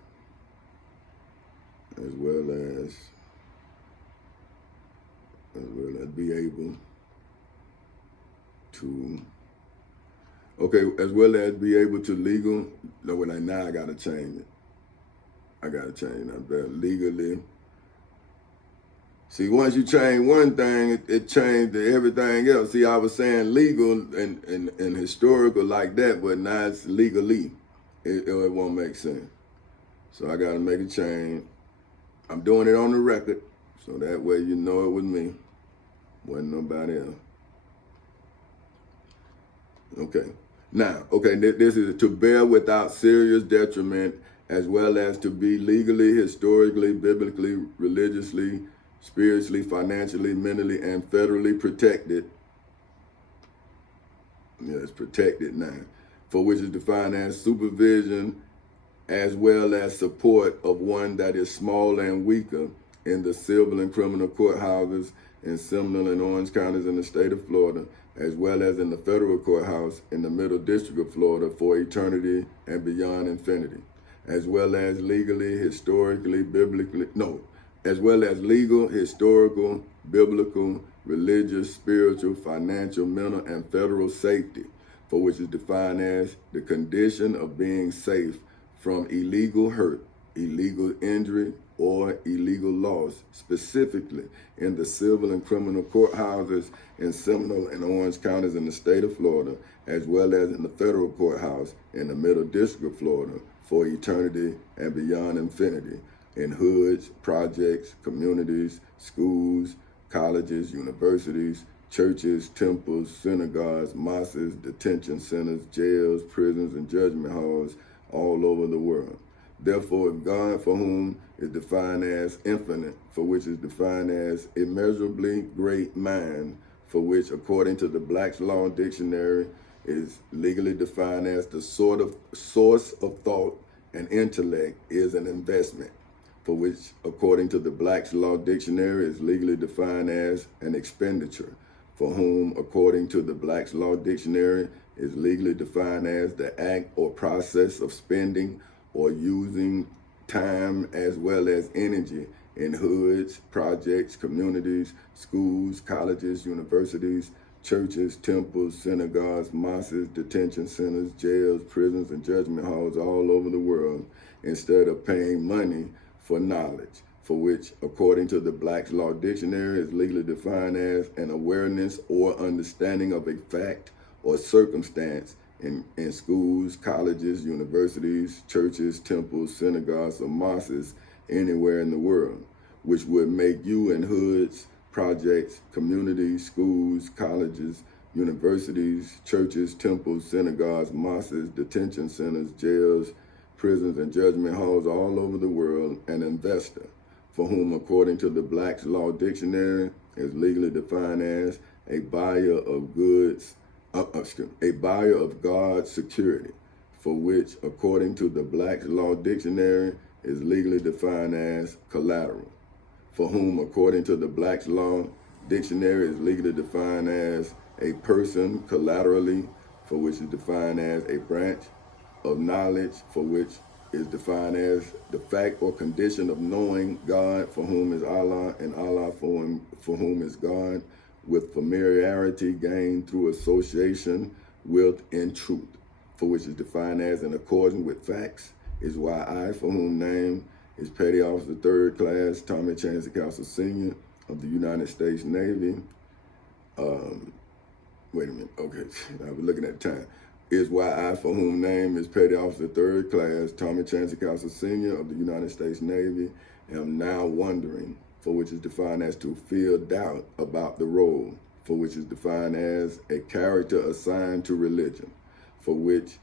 be able to, okay, as well as be able to legal, no, now I gotta change it. I gotta change that legally. See, once you change one thing, it changed everything else. See, I was saying legal and historical like that, but now it's legally. It won't make sense. So I gotta make a change. I'm doing it on the record, so that way you know it was me. Wasn't nobody else. Okay. Now, okay, this is to bear without serious detriment, as well as to be legally, historically, biblically, religiously, spiritually, financially, mentally, and federally protected Yeah, it's protected now. For which is defined as supervision as well as support of one that is smaller and weaker in the civil and criminal courthouses in Seminole and Orange counties in the state of Florida, as well as in the federal courthouse in the Middle District of Florida for eternity and beyond infinity, as well as legally, historically, biblically, no, as well as legal, historical, biblical, religious, spiritual, financial, mental, and federal safety, for which is defined as the condition of being safe from illegal hurt, illegal injury, or illegal loss, specifically in the civil and criminal courthouses in Seminole and Orange counties in the state of Florida, as well as in the federal courthouse in the Middle District of Florida for eternity and beyond infinity, in hoods, projects, communities, schools, colleges, universities, churches, temples, synagogues, mosques, detention centers, jails, prisons, and judgment halls all over the world. Therefore, if God, for whom is defined as infinite, for which is defined as immeasurably great mind, for which, according to the Black's Law Dictionary, is legally defined as the sort of source of thought and intellect, is an investment, for which, according to the Black's Law Dictionary, is legally defined as an expenditure, for whom, according to the Black's Law Dictionary, is legally defined as the act or process of spending or using time as well as energy in hoods, projects, communities, schools, colleges, universities, churches, temples, synagogues, mosques, detention centers, jails, prisons, and judgment halls all over the world, instead of paying money for knowledge, for which, according to the Black's Law Dictionary, is legally defined as an awareness or understanding of a fact or circumstance in schools, colleges, universities, churches, temples, synagogues, or mosques anywhere in the world, which would make you in hoods, projects, communities, schools, colleges, universities, churches, temples, synagogues, mosques, detention centers, jails, prisons, and judgment halls all over the world an investor, for whom, according to the Black's Law Dictionary, is legally defined as a buyer of goods, a buyer of God's security, for which, according to the Black's Law Dictionary, is legally defined as collateral, for whom, according to the Black's Law Dictionary, is legally defined as a person collaterally, for which is defined as a branch of knowledge, for which is defined as the fact or condition of knowing God, for whom is Allah, and Allah for whom is God, with familiarity gained through association with in truth, for which is defined as in accordance with facts, is why I, for whom name is Petty Officer 3rd Class Tommy Chancey Castle Sr. of the United States Navy. Wait a minute, okay, I was looking at time. Is why I, for whom name is Petty Officer 3rd Class Tommy Chancey Castle Sr. of the United States Navy, am now wondering, for which is defined as to feel doubt about the role, for which is defined as a character assigned to religion, for which,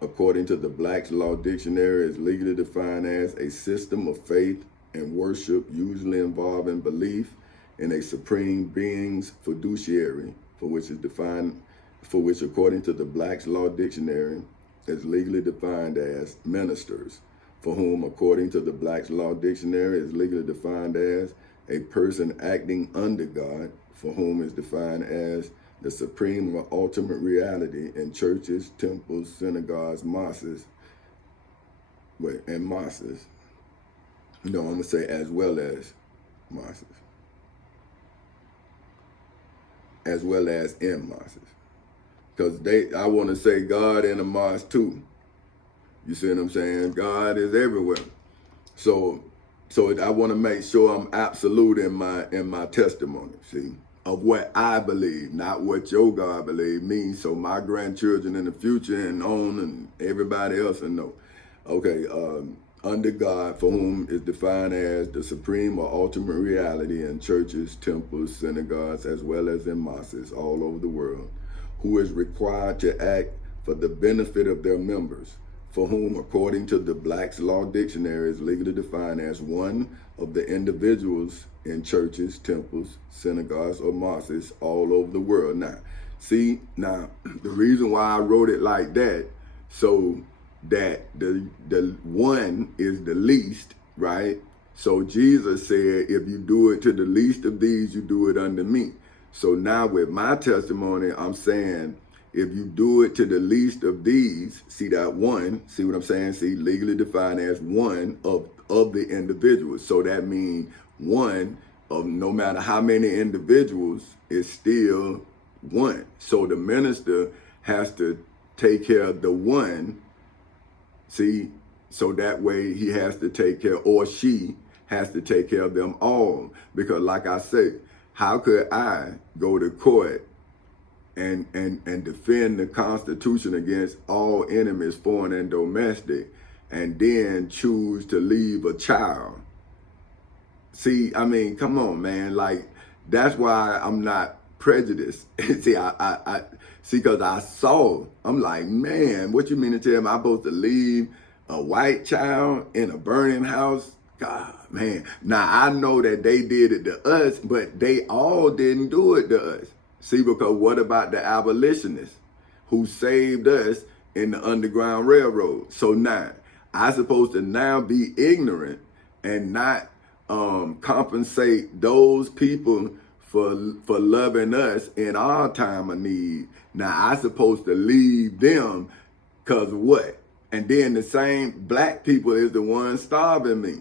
according to the Black's Law Dictionary, is legally defined as a system of faith and worship usually involving belief in a supreme being's fiduciary, for which, according to the Black's Law Dictionary, is legally defined as ministers, for whom, according to the Black's Law Dictionary, is legally defined as a person acting under God, for whom is defined as the supreme or ultimate reality in churches, temples, synagogues, mosques, and mosques. No, I'm going to say as well as mosques. As well as in mosques. Because I want to say God in a mosque too. You see what I'm saying? God is everywhere. So I want to make sure I'm absolute in my testimony, see, of what I believe, not what your God believe means. So my grandchildren in the future and on and everybody else will know. Okay, under God, for whom is defined as the supreme or ultimate reality in churches, temples, synagogues, as well as in mosques all over the world, who is required to act for the benefit of their members, for whom, according to the Black's Law Dictionary, is legally defined as one of the individuals in churches, temples, synagogues, or mosques all over the world. Now, See, now the reason why I wrote it like that, so that the one is the least, right? So Jesus said, if you do it to the least of these, you do it unto me. So now with my testimony, I'm saying, if you do it to the least of these, see that one, see what I'm saying? See, legally defined as one of the individuals. So that means one of no matter how many individuals is still one. So the minister has to take care of the one, see, so that way he has to take care, or she has to take care of them all. Because like I say, how could I go to court and defend the Constitution against all enemies, foreign and domestic, and then choose to leave a child? See, I mean, come on, man. Like, that's why I'm not prejudiced. See, I see, because I saw, I'm like, man, what you mean to tell me I'm supposed to leave a white child in a burning house? God, man. Now, I know that they did it to us, but they all didn't do it to us. See, because what about the abolitionists who saved us in the Underground Railroad? So now, I supposed to now be ignorant and not compensate those people for loving us in our time of need. Now, I supposed to leave them because of what? And then the same black people is the ones starving me.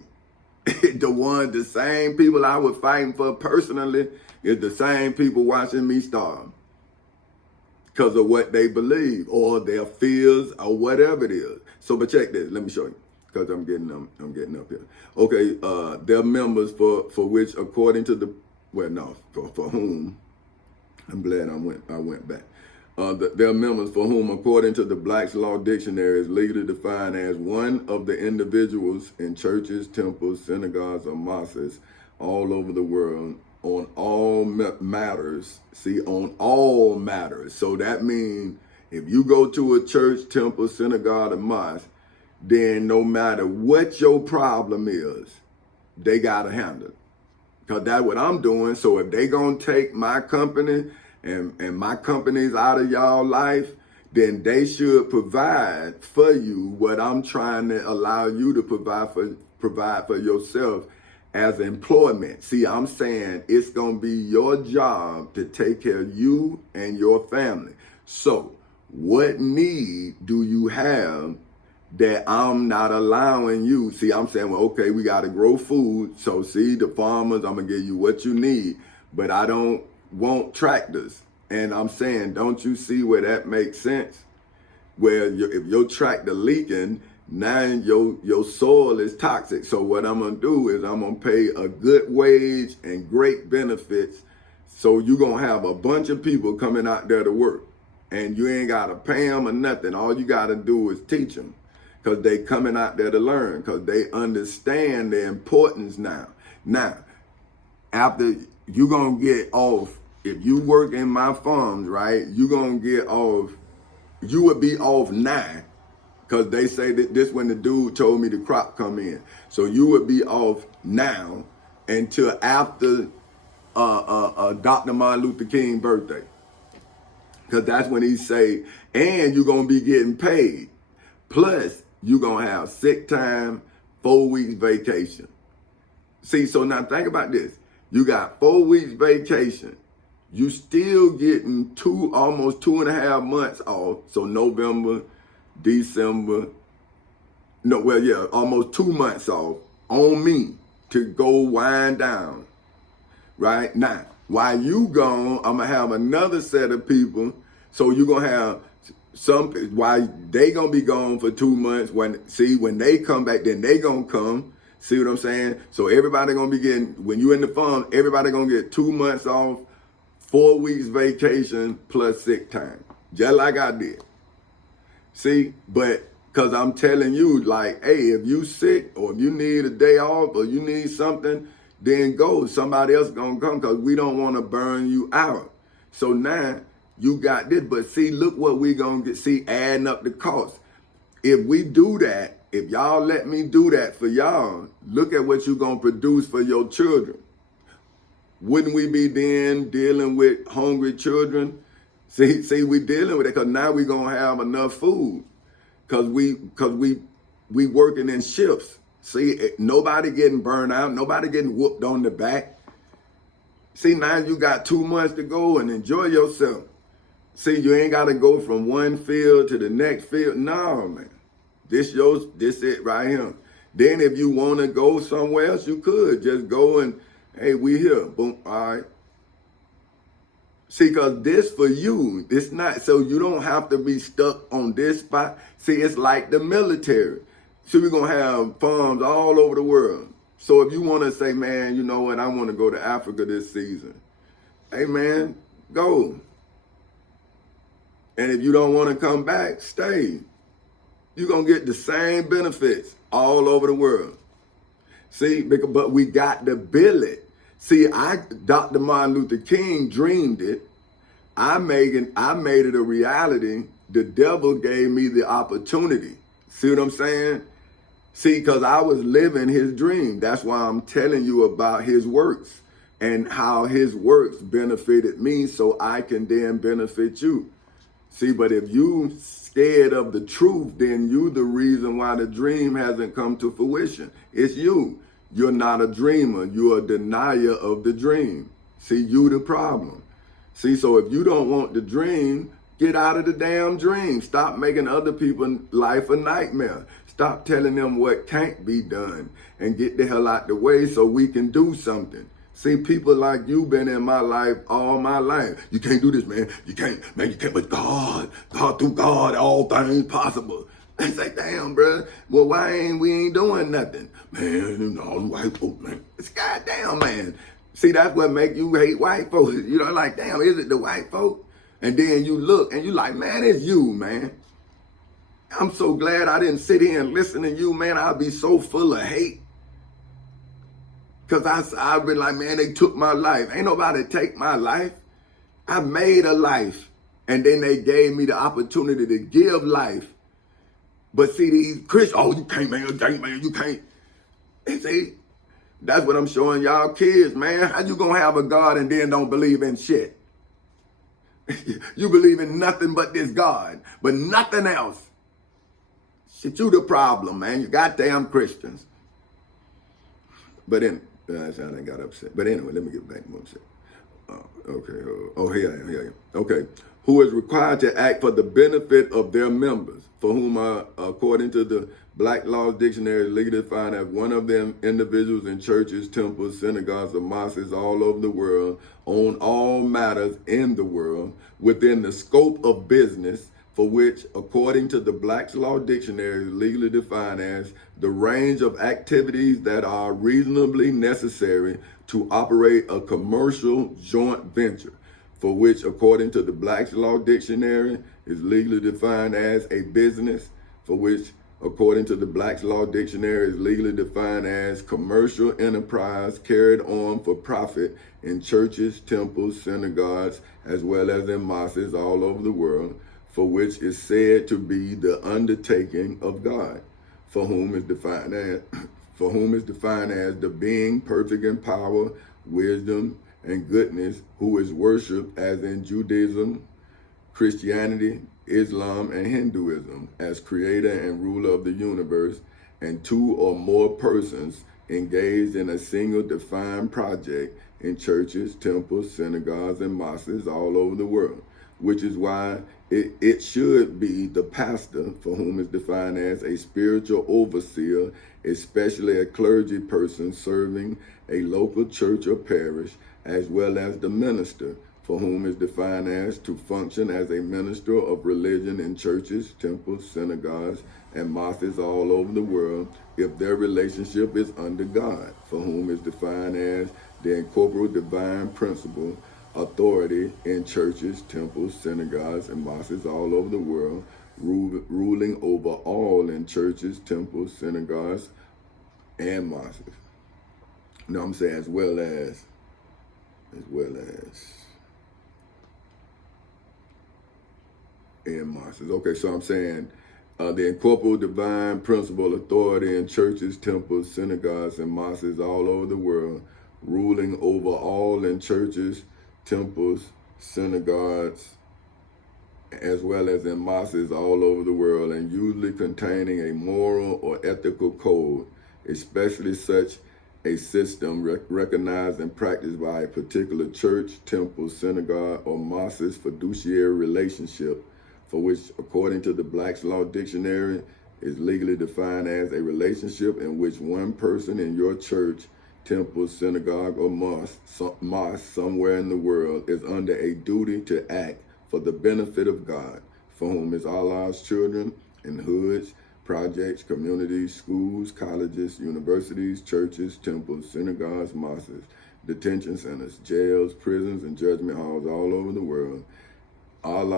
The same people I was fighting for personally is the same people watching me starve because of what they believe or their fears or whatever it is. So, but check this. Let me show you, because I'm getting up here. Okay, they're members for which, according to the, well, no, for whom, I'm glad I went back. They're members for whom, according to the Black's Law Dictionary, is legally defined as one of the individuals in churches, temples, synagogues, or mosques all over the world on all matters. See, on all matters. So that means if you go to a church, temple, synagogue, or mosque, then no matter what your problem is, they got to handle it. Because that's what I'm doing. So if they going to take my company and my company's out of y'all life, then they should provide for you what I'm trying to allow you to provide for yourself as employment. See, I'm saying it's going to be your job to take care of you and your family. So what need do you have that I'm not allowing you? See, I'm saying, well, okay, we got to grow food. So see, the farmers, I'm going to give you what you need, but I don't want tractors. And I'm saying, don't you see where that makes sense? Where if your tractor leaking, now your soil is toxic. So what I'm going to do is I'm going to pay a good wage and great benefits. So you're going to have a bunch of people coming out there to work. And you ain't got to pay them or nothing. All you got to do is teach them. Because they coming out there to learn. Because they understand the importance now. Now, after you going to get off, if you work in my farms, right, you going to get off, you would be off 9. Because they say that this when the dude told me the crop come in. So you would be off now until after Dr. Martin Luther King's birthday. Because that's when he say, and you're going to be getting paid. Plus, you're going to have sick time, 4 weeks vacation. See, so now think about this. You got 4 weeks vacation. You still getting almost 2.5 months off. So November, December, almost 2 months off on me to go wind down. Right? Now, while you gone, I'm going to have another set of people. So you're going to have while they going to be gone for 2 months. When they come back, then they going to come. See what I'm saying? So everybody going to be getting, when you in the farm, everybody going to get 2 months off, 4 weeks vacation plus sick time. Just like I did. See, but because I'm telling you, like, hey, if you sick or if you need a day off or you need something, then go. Somebody else gonna come because we don't want to burn you out. So now you got this, but see, look what we gonna get. See, adding up the cost. If we do that, if y'all let me do that for y'all, look at what you gonna produce for your children. Wouldn't we be then dealing with hungry children See, we dealing with it because now we gonna have enough food because we working in shifts. See, nobody getting burned out, nobody getting whooped on the back. See, now you got 2 months to go and enjoy yourself. See, you ain't got to go from one field to the next field. No, man. This it right here. Then if you want to go somewhere else, you could just go and, hey, we here. Boom. All right. See, because this for you, it's not, so you don't have to be stuck on this spot. See, it's like the military. So we're going to have farms all over the world. So if you want to say, man, you know what, I want to go to Africa this season. Hey, man, go. And if you don't want to come back, stay. You're going to get the same benefits all over the world. See, but we got to build it. See, Dr. Martin Luther King dreamed it. I made it a reality. The devil gave me the opportunity. See what I'm saying? See, because I was living his dream. That's why I'm telling you about his works and how his works benefited me so I can then benefit you. See, but if you scared of the truth, then you the reason why the dream hasn't come to fruition. It's you. You're not a dreamer. You're a denier of the dream. See, you the problem. See, so if you don't want the dream, get out of the damn dream. Stop making other people's life a nightmare. Stop telling them what can't be done and get the hell out the way so we can do something. See, people like you been in my life all my life. You can't do this, man. You can't, but God, through God, all things possible. I say, damn, bro. Well, why ain't we doing nothing? Man, all the white folks, man. It's goddamn, man. See, that's what make you hate white folks. You know, like, damn, is it the white folk? And then you look and you like, man, it's you, man. I'm so glad I didn't sit here and listen to you, man. I'd be so full of hate. Because I've been like, man, they took my life. Ain't nobody take my life. I made a life. And then they gave me the opportunity to give life. But see, these Christians, oh, you can't, man, you can't. And see, that's what I'm showing y'all kids, man. How you going to have a God and then don't believe in shit? You believe in nothing but this God, but nothing else. Shit, you the problem, man. You goddamn Christians. But then, I got upset. But anyway, let me get back to what I'm saying. Okay. Here I am. Okay. Who is required to act for the benefit of their members, for whom, according to the Black Law Dictionary, legally defined as one of them individuals in churches, temples, synagogues, or mosques all over the world, on all matters in the world, within the scope of business, for which, according to the Black's Law Dictionary, is legally defined as the range of activities that are reasonably necessary to operate a commercial joint venture, for which, according to the Black's Law Dictionary, is legally defined as a business, for which, according to the Black's Law Dictionary, is legally defined as commercial enterprise carried on for profit in churches, temples, synagogues, as well as in mosques all over the world, for which is said to be the undertaking of God, for whom is defined as the being perfect in power, wisdom, and goodness, who is worshipped as in Judaism, Christianity, Islam, and Hinduism as creator and ruler of the universe, and two or more persons engaged in a single defined project in churches, temples, synagogues, and mosques all over the world, which is why it should be the pastor, for whom is defined as a spiritual overseer, especially a clergy person serving a local church or parish, as well as the minister, for whom is defined as to function as a minister of religion in churches, temples, synagogues, and mosques all over the world, if their relationship is under God, for whom is defined as the incorporeal divine principle, authority in churches, temples, synagogues, and mosques all over the world, ruling over all in churches, temples, synagogues, and mosques. You know what I'm saying? As well as in mosques. Okay, so I'm saying the incorporeal divine principle, authority in churches, temples, synagogues, and mosques all over the world, ruling over all in churches, temples, synagogues, as well as in mosques all over the world, and usually containing a moral or ethical code, especially such a system recognized and practiced by a particular church, temple, synagogue, or mosque's fiduciary relationship, for which, according to the Black's Law Dictionary, is legally defined as a relationship in which one person in your church, temple, synagogue, or mosque somewhere in the world is under a duty to act for the benefit of God, for whom is Allah's children in hoods, projects, communities, schools, colleges, universities, churches, temples, synagogues, mosques, detention centers, jails, prisons, and judgment halls all over the world. And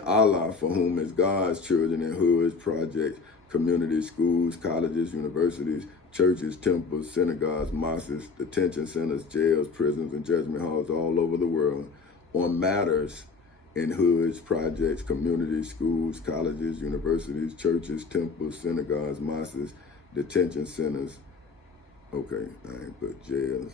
Allah, for whom is God's children in hoods, projects, communities, schools, colleges, universities, churches, temples, synagogues, mosques, detention centers, jails, prisons, and judgment halls all over the world on matters in hoods, projects, communities, schools, colleges, universities, churches, temples, synagogues, mosques, detention centers. Okay, I ain't put jails,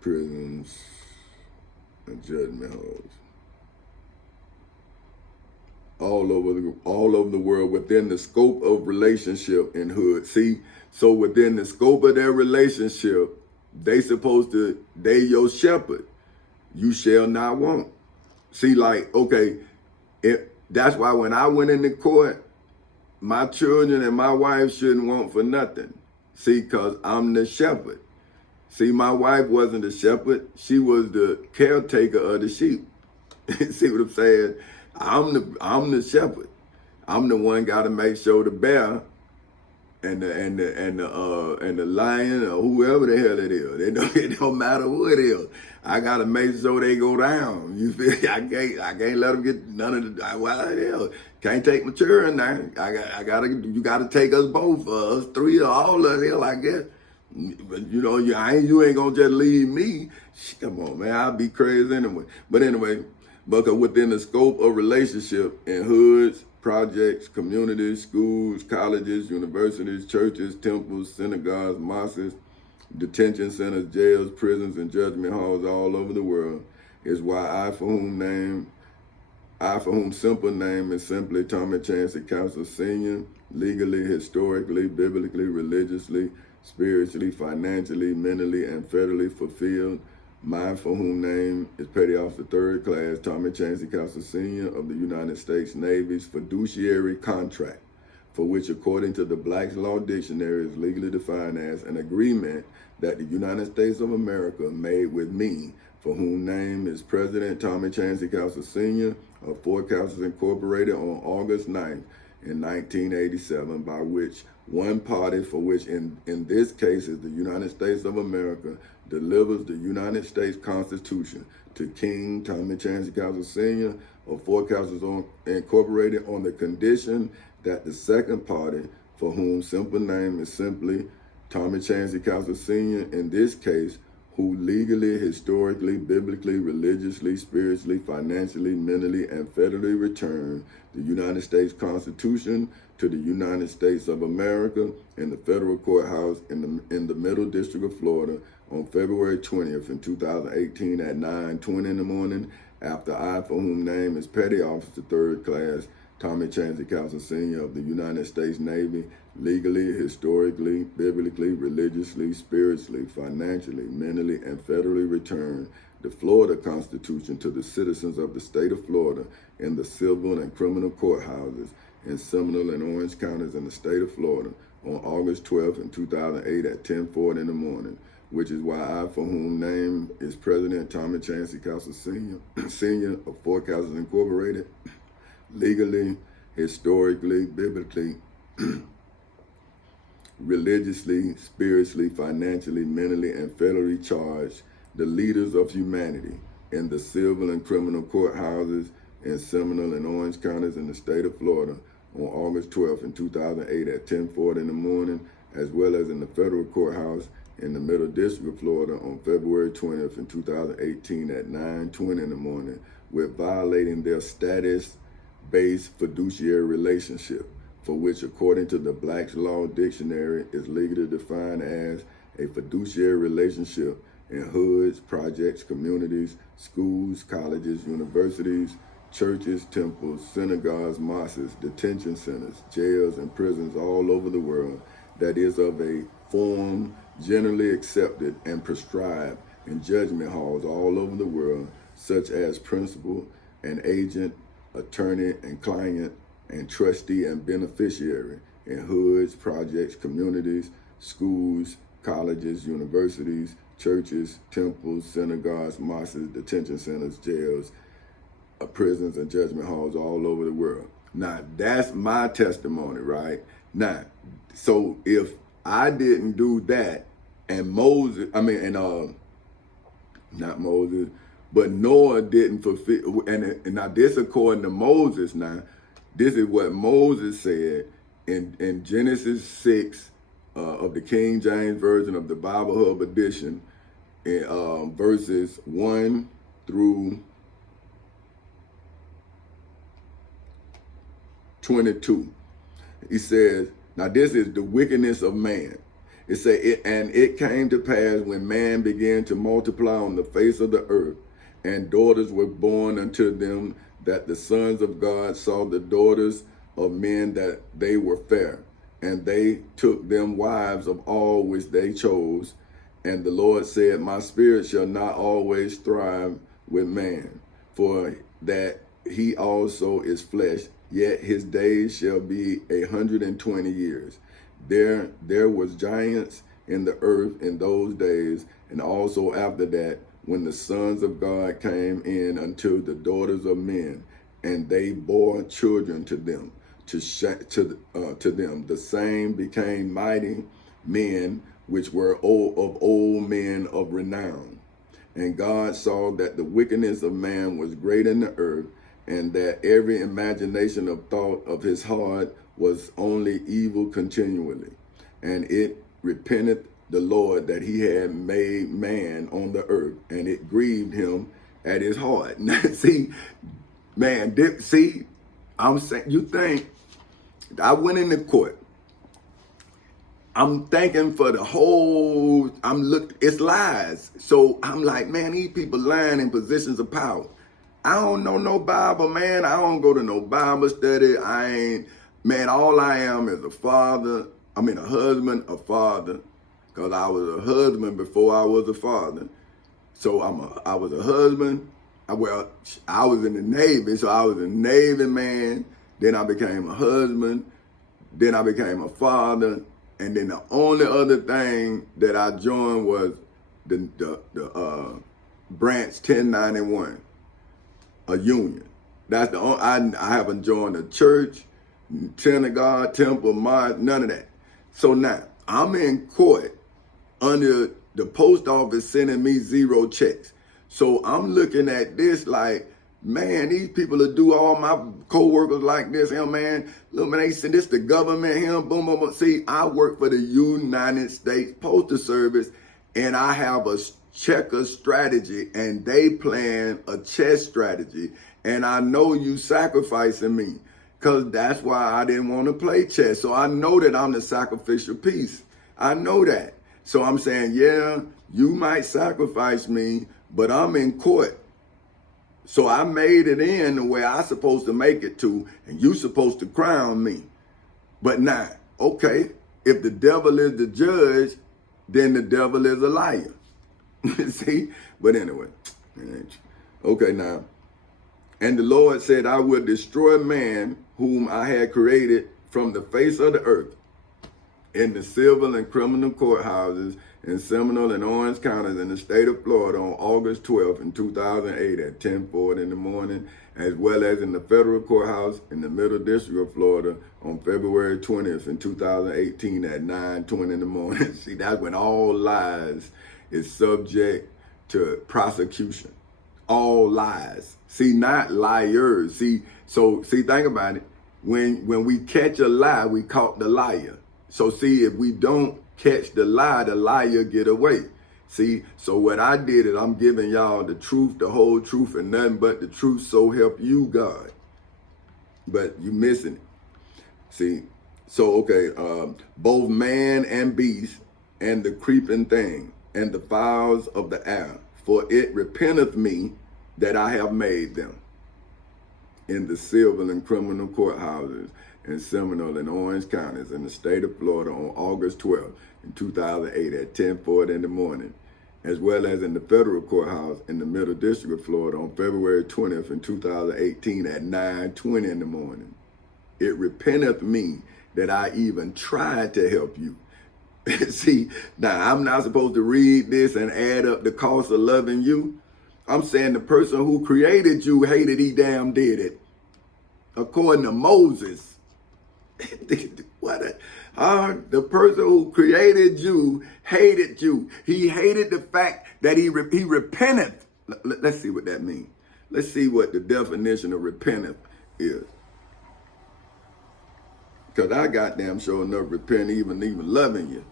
prisons, and judgment halls. All over the world within the scope of relationship in hood. See, so within the scope of their relationship, they your shepherd. You shall not want. See, like, okay, that's why when I went into court, my children and my wife shouldn't want for nothing. See, because I'm the shepherd. See, my wife wasn't the shepherd. She was the caretaker of the sheep. See what I'm saying? I'm the shepherd. I'm the one got to make sure the bear and the lion or whoever the hell it is. It don't matter who it is. I gotta make sure they go down. You feel? I can't let them get none of the. Why the hell? Can't take my children now. You gotta take us both, us three or all of hell. I guess. You know, you ain't gonna just leave me. Come on, man. I'll be crazy anyway. But anyway. Because within the scope of relationship in hoods, projects, communities, schools, colleges, universities, churches, temples, synagogues, mosques, detention centers, jails, prisons, and judgment halls all over the world, is why I for whom simple name is simply Tommy Chancey Council Sr., legally, historically, biblically, religiously, spiritually, financially, mentally, and federally fulfilled. Mine for whom name is Petty Officer Third Class Tommy Chancey Council Sr. of the United States Navy's fiduciary contract, for which according to the Black's Law Dictionary is legally defined as an agreement that the United States of America made with me, for whom name is President Tommy Chancey Council Sr. of Fort Councils Incorporated on August 9th in 1987, by which one party, for which in this case is the United States of America, delivers the United States Constitution to King Tommy Chancey Council Sr. of Fort Councils Incorporated on the condition that the second party, for whom simple name is simply Tommy Chancey Council Sr., in this case, who legally, historically, biblically, religiously, spiritually, financially, mentally, and federally return the United States Constitution to the United States of America in the federal courthouse in the Middle District of Florida on February 20th in 2018 at 9:20 in the morning, after I, for whom name is Petty Officer Third Class Tommy Chancey Council Sr. of the United States Navy, legally, historically, biblically, religiously, spiritually, financially, mentally, and federally return the Florida Constitution to the citizens of the state of Florida in the civil and criminal courthouses in Seminole and Orange counties in the state of Florida on August 12th in 2008 at 10:40 in the morning, which is why I, for whom name is President Tommy Chancey Council Sr. of Fort Councils Incorporated, legally, historically, biblically, religiously, spiritually, financially, mentally, and federally charged the leaders of humanity in the civil and criminal courthouses in Seminole and Orange counties in the state of Florida on August 12th in 2008 at 10:40 in the morning, as well as in the federal courthouse in the Middle District of Florida on February 20th in 2018 at 9:20 in the morning, with violating their status-based fiduciary relationship, for which, according to the Black's Law Dictionary, is legally defined as a fiduciary relationship in hoods, projects, communities, schools, colleges, universities, churches, temples, synagogues, mosques, detention centers, jails, and prisons all over the world that is of a form generally accepted and prescribed in judgment halls all over the world, such as principal and agent, attorney and client, and trustee and beneficiary in hoods, projects, communities, schools, colleges, universities, churches, temples, synagogues, mosques, detention centers, jails, prisons, and judgment halls all over the world. Now, that's my testimony, right? Now, so if I didn't do that, and not Moses, but Noah didn't fulfill, and now this according to Moses now, this is what Moses said in Genesis 6 of the King James Version of the Bible Hub Edition, in verses 1 through 22. He says, now this is the wickedness of man. It says, and it came to pass when man began to multiply on the face of the earth, and daughters were born unto them, that the sons of God saw the daughters of men that they were fair, and they took them wives of all which they chose. And the Lord said, my spirit shall not always thrive with man, for that he also is flesh, yet his days shall be 120 years. There was giants in the earth in those days, and also after that, when the sons of God came in unto the daughters of men, and they bore children to them. To them, the same became mighty men, which were of old men of renown. And God saw that the wickedness of man was great in the earth, and that every imagination of thought of his heart was only evil continually. And it repented the Lord that he had made man on the earth, and it grieved him at his heart. Now, see, man, I'm saying, you think, I went into court. I'm thinking for the whole, it's lies. So I'm like, man, these people lying in positions of power. I don't know no Bible, man. I don't go to no Bible study. Man, all I am is a husband, a father, because I was a husband before I was a father. So I was a husband. I was in the Navy, so I was a Navy man. Then I became a husband. Then I became a father. And then the only other thing that I joined was the branch 1091, a union. That's the only, I haven't joined a church, synagogue, temple, mosque, none of that. So now I'm in court under the post office sending me 0 checks. So I'm looking at this like, man, these people will do all my co-workers like this. Him, man, look, man, they send this the government, him, boom, boom, boom. See, I work for the United States Postal Service, and I have a checker strategy, and they plan a chess strategy. And I know you sacrificing me, because that's why I didn't want to play chess. So I know that I'm the sacrificial piece. I know that. So I'm saying, yeah, you might sacrifice me, but I'm in court. So I made it in the way I supposed to make it to, and you supposed to crown me. But now, okay, if the devil is the judge, then the devil is a liar. See? But anyway, okay now. And the Lord said, I will destroy man whom I had created from the face of the earth, in the civil and criminal courthouses in Seminole and Orange counties in the state of Florida on August 12th in 2008 at 10:40 in the morning, as well as in the federal courthouse in the Middle District of Florida on February 20th in 2018 at 9:20 in the morning. See, that's when all lies is subject to prosecution. All lies. See, not liars. See, think about it. When we catch a lie, we caught the liar. So see, if we don't catch the liar get away. See, so what I did is I'm giving y'all the truth, the whole truth, and nothing but the truth, so help you God. But you missing it. See, So, okay, both man and beast, and the creeping thing, and the fowls of the air, for it repenteth me that I have made them. In the civil and criminal courthouses in Seminole and Orange counties in the state of Florida on August 12th in 2008 at 10:40 in the morning, as well as in the federal courthouse in the Middle District of Florida on February 20th in 2018 at 9:20 in the morning. It repenteth me that I even tried to help you. See, now I'm not supposed to read this and add up the cost of loving you. I'm saying the person who created you hated he damn did it. According to Moses. The person who created you hated you. He hated the fact that he repented. Let's see what that means. Let's see what the definition of repentance is. Because I goddamn sure enough repent even loving you.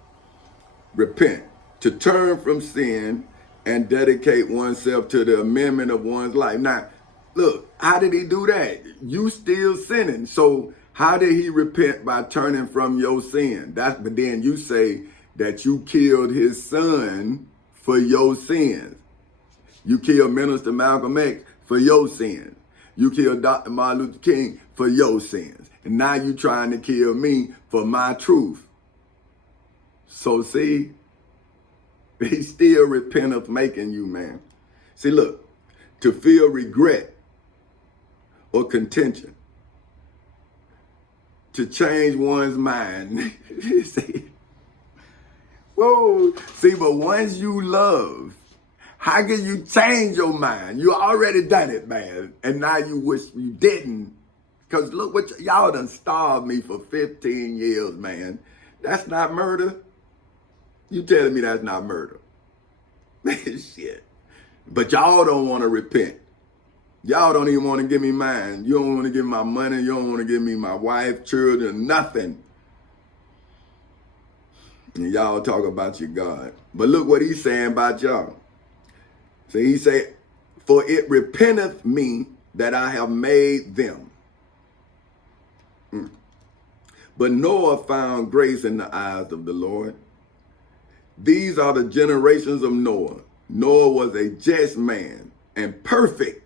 Repent. To turn from sin and dedicate oneself to the amendment of one's life. Now, look, how did he do that? You still sinning. So how did he repent? By turning from your sin? But then you say that you killed his son for your sins. You killed Minister Malcolm X for your sins. You killed Dr. Martin Luther King for your sins. And now you trying to kill me for my truth. So see, he still repent of making you, man. See, look, to feel regret or contention, to change one's mind. See, whoa. See, but once you love, how can you change your mind? You already done it, man. And now you wish you didn't. Because look what y'all done starved me for 15 years, man. That's not murder. You telling me that's not murder. Shit. But y'all don't want to repent. Y'all don't even want to give me mine. You don't want to give me my money. You don't want to give me my wife, children, nothing. And y'all talk about your God. But look what he's saying about y'all. So he said, for it repenteth me that I have made them. But Noah found grace in the eyes of the Lord. These are the generations of Noah. Noah was a just man and perfect.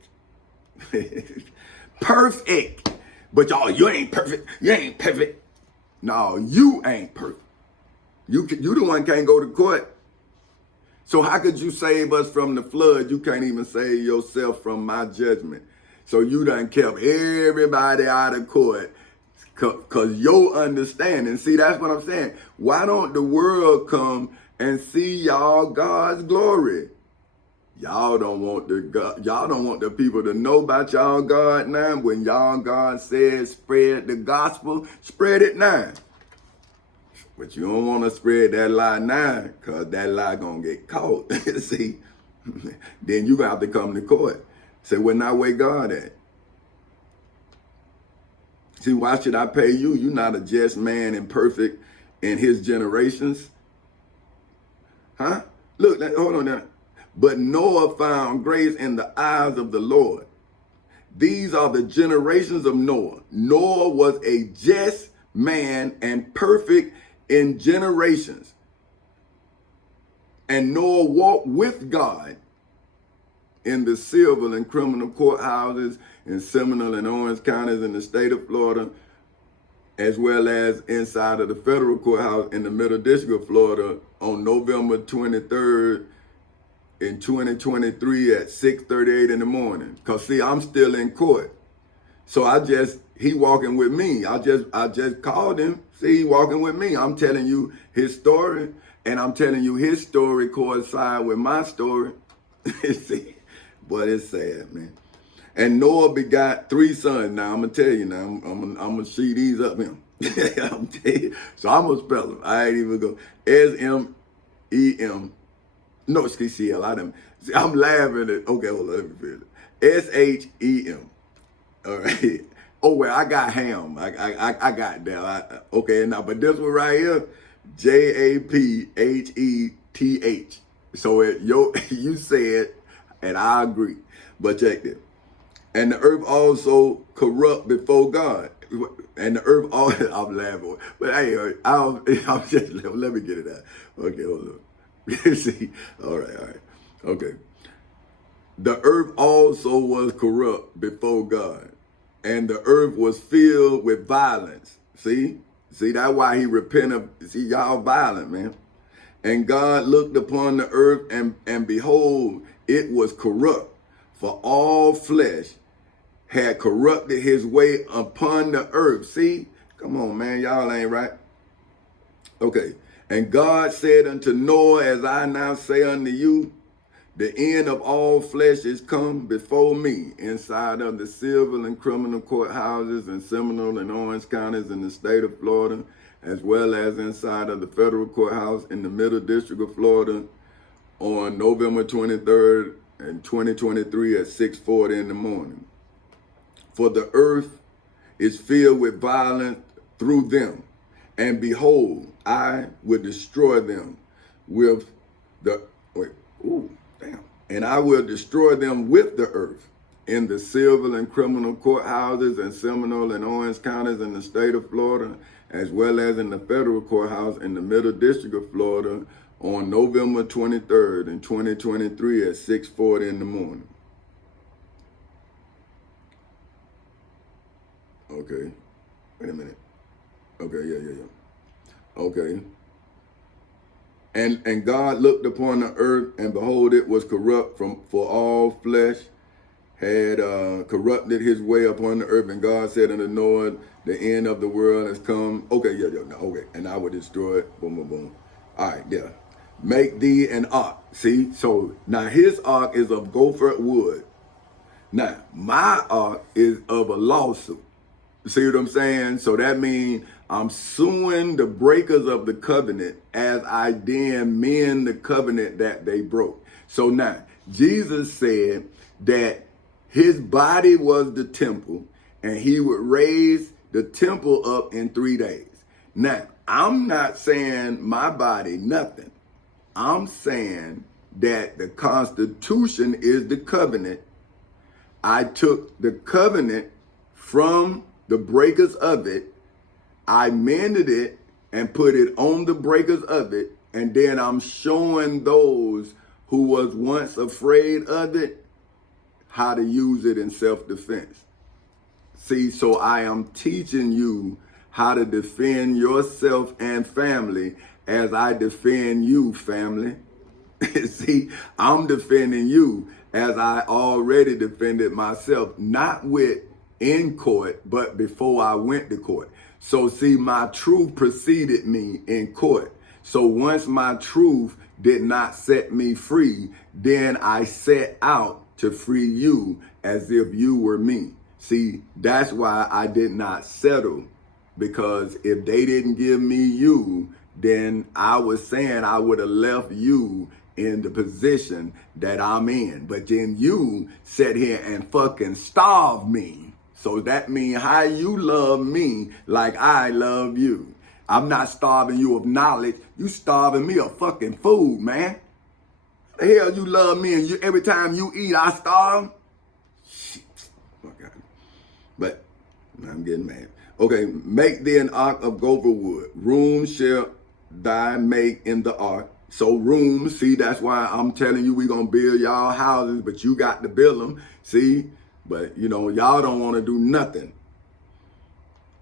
Perfect. But y'all, you ain't perfect. You ain't perfect. No, you ain't perfect. You the one can't go to court. So how could you save us from the flood? You can't even save yourself from my judgment. So you done kept everybody out of court because your understanding. See, that's what I'm saying. Why don't the world come and see y'all God's glory? Y'all don't want the people to know about y'all God now. When y'all God says spread the gospel, spread it now. But you don't want to spread that lie now, because that lie gonna get caught. See, then you gonna have to come to court. Say, well, now where God at? See, why should I pay you? You're not a just man and perfect in his generations. Huh? Look, hold on now. But Noah found grace in the eyes of the Lord. These are the generations of Noah. Noah was a just man and perfect in generations. And Noah walked with God in the civil and criminal courthouses in Seminole and Orange counties in the state of Florida, as well as inside of the federal courthouse in the Middle District of Florida on November 23rd in 2023 at 6:38 in the morning. Cause see, I'm still in court. So he walking with me. I just called him. See, he walking with me. I'm telling you his story, and I'm telling you his story coincide with my story. See, but it's sad, man. And Noah begot 3 sons. Now I'm gonna tell you now. I'm gonna see these up him. I'm telling you. So I'm gonna spell them. I ain't even go S-M-E-M. No, C-L. I'm laughing at. Okay, hold on. Let me feel it. S-H-E-M. All right. Oh well, I got Ham. I got that. Okay, now but this one right here, J-A-P-H-E-T-H. So you said, and I agree. But check this. And the earth also corrupt before God. And the earth, all I'm laughing, but hey, I'm just let me get it out. Okay, hold on. See, all right, okay. The earth also was corrupt before God, and the earth was filled with violence. See, that's why he repented. See, y'all violent, man. And God looked upon the earth, and behold, it was corrupt, for all flesh had corrupted his way upon the earth. See, come on, man, y'all ain't right. Okay. And God said unto Noah, as I now say unto you, the end of all flesh is come before me, inside of the civil and criminal courthouses in Seminole and Orange counties in the state of Florida, as well as inside of the federal courthouse in the Middle District of Florida on November 23rd and 2023 at 6:40 in the morning. For the earth is filled with violence through them, and behold, I will destroy them with the, and I will destroy them with the earth in the civil and criminal courthouses in Seminole and Orange counties in the state of Florida, as well as in the federal courthouse in the Middle District of Florida on November 23rd in 2023 at 6:40 in the morning. Okay, wait a minute. Okay, yeah. Okay. And God looked upon the earth, and behold, it was corrupt for all flesh had corrupted his way upon the earth. And God said unto Noah, the end of the world has come. Okay, okay. And I will destroy it. Boom, boom, boom. All right, yeah. Make thee an ark. See, so now his ark is of gopher wood. Now, my ark is of a lawsuit. See what I'm saying? So that means I'm suing the breakers of the covenant as I then mend the covenant that they broke. So now, Jesus said that his body was the temple and he would raise the temple up in 3 days. Now, I'm not saying my body, nothing. I'm saying that the Constitution is the covenant. I took the covenant from the breakers of it, I mended it and put it on the breakers of it, and then I'm showing those who was once afraid of it how to use it in self-defense. See, so I am teaching you how to defend yourself and family as I defend you, family. See, I'm defending you as I already defended myself, not in court, but before I went to court. So see, my truth preceded me in court. So once my truth did not set me free, then I set out to free you as if you were me. See, that's why I did not settle, because if they didn't give me you, then I was saying I would have left you in the position that I'm in. But then you sat here and fucking starved me. So that means how you love me like I love you. I'm not starving you of knowledge. You starving me of fucking food, man. The hell you love me and every time you eat, I starve? Shit. Okay. But I'm getting mad. Okay, make thee an ark of gopher wood. Room shall thy make in the ark. So rooms, see, that's why I'm telling you we're going to build y'all houses, but you got to build them. See? But, y'all don't want to do nothing.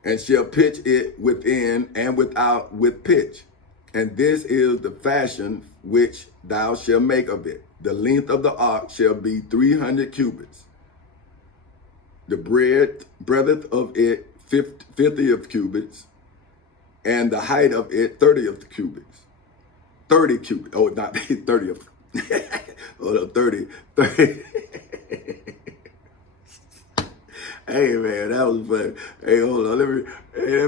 And shall pitch it within and without with pitch. And this is the fashion which thou shalt make of it. The length of the ark shall be 300 cubits. The breadth of it 50 of cubits. And the height of it 30 of the cubits. 30 cubits. Oh, not 30 of. Hold up, 30. Hey man, that was fun. Hey, hold on, let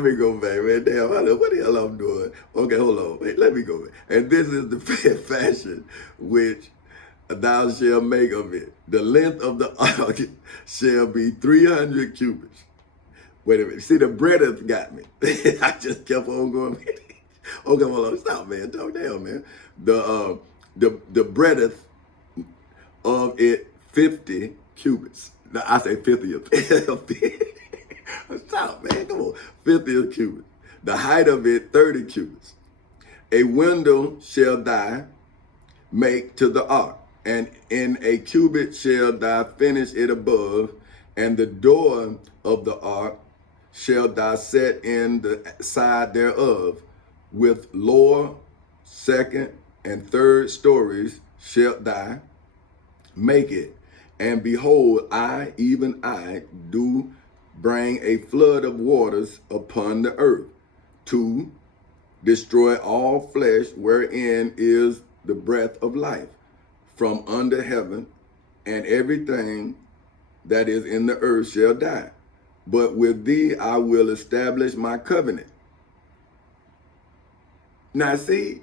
me go back, man. Damn, what the hell I'm doing? Okay, hold on, wait, let me go back. And this is the fashion which thou shalt make of it. The length of the ark shall be 300 cubits. Wait a minute, see the breadth got me. I just kept on going. Okay, hold on, stop, man. Talk down, man. The breadth of it 50 cubits. I say 50 of Stop, man. Come on. 50 cubits. The height of it, 30 cubits. A window shall thou make to the ark, and in a cubit shall thou finish it above, and the door of the ark shall thou set in the side thereof, with lower, second, and third stories shalt thou make it. And behold, I, even I, do bring a flood of waters upon the earth, to destroy all flesh wherein is the breath of life from under heaven, and everything that is in the earth shall die. But with thee I will establish my covenant. Now see,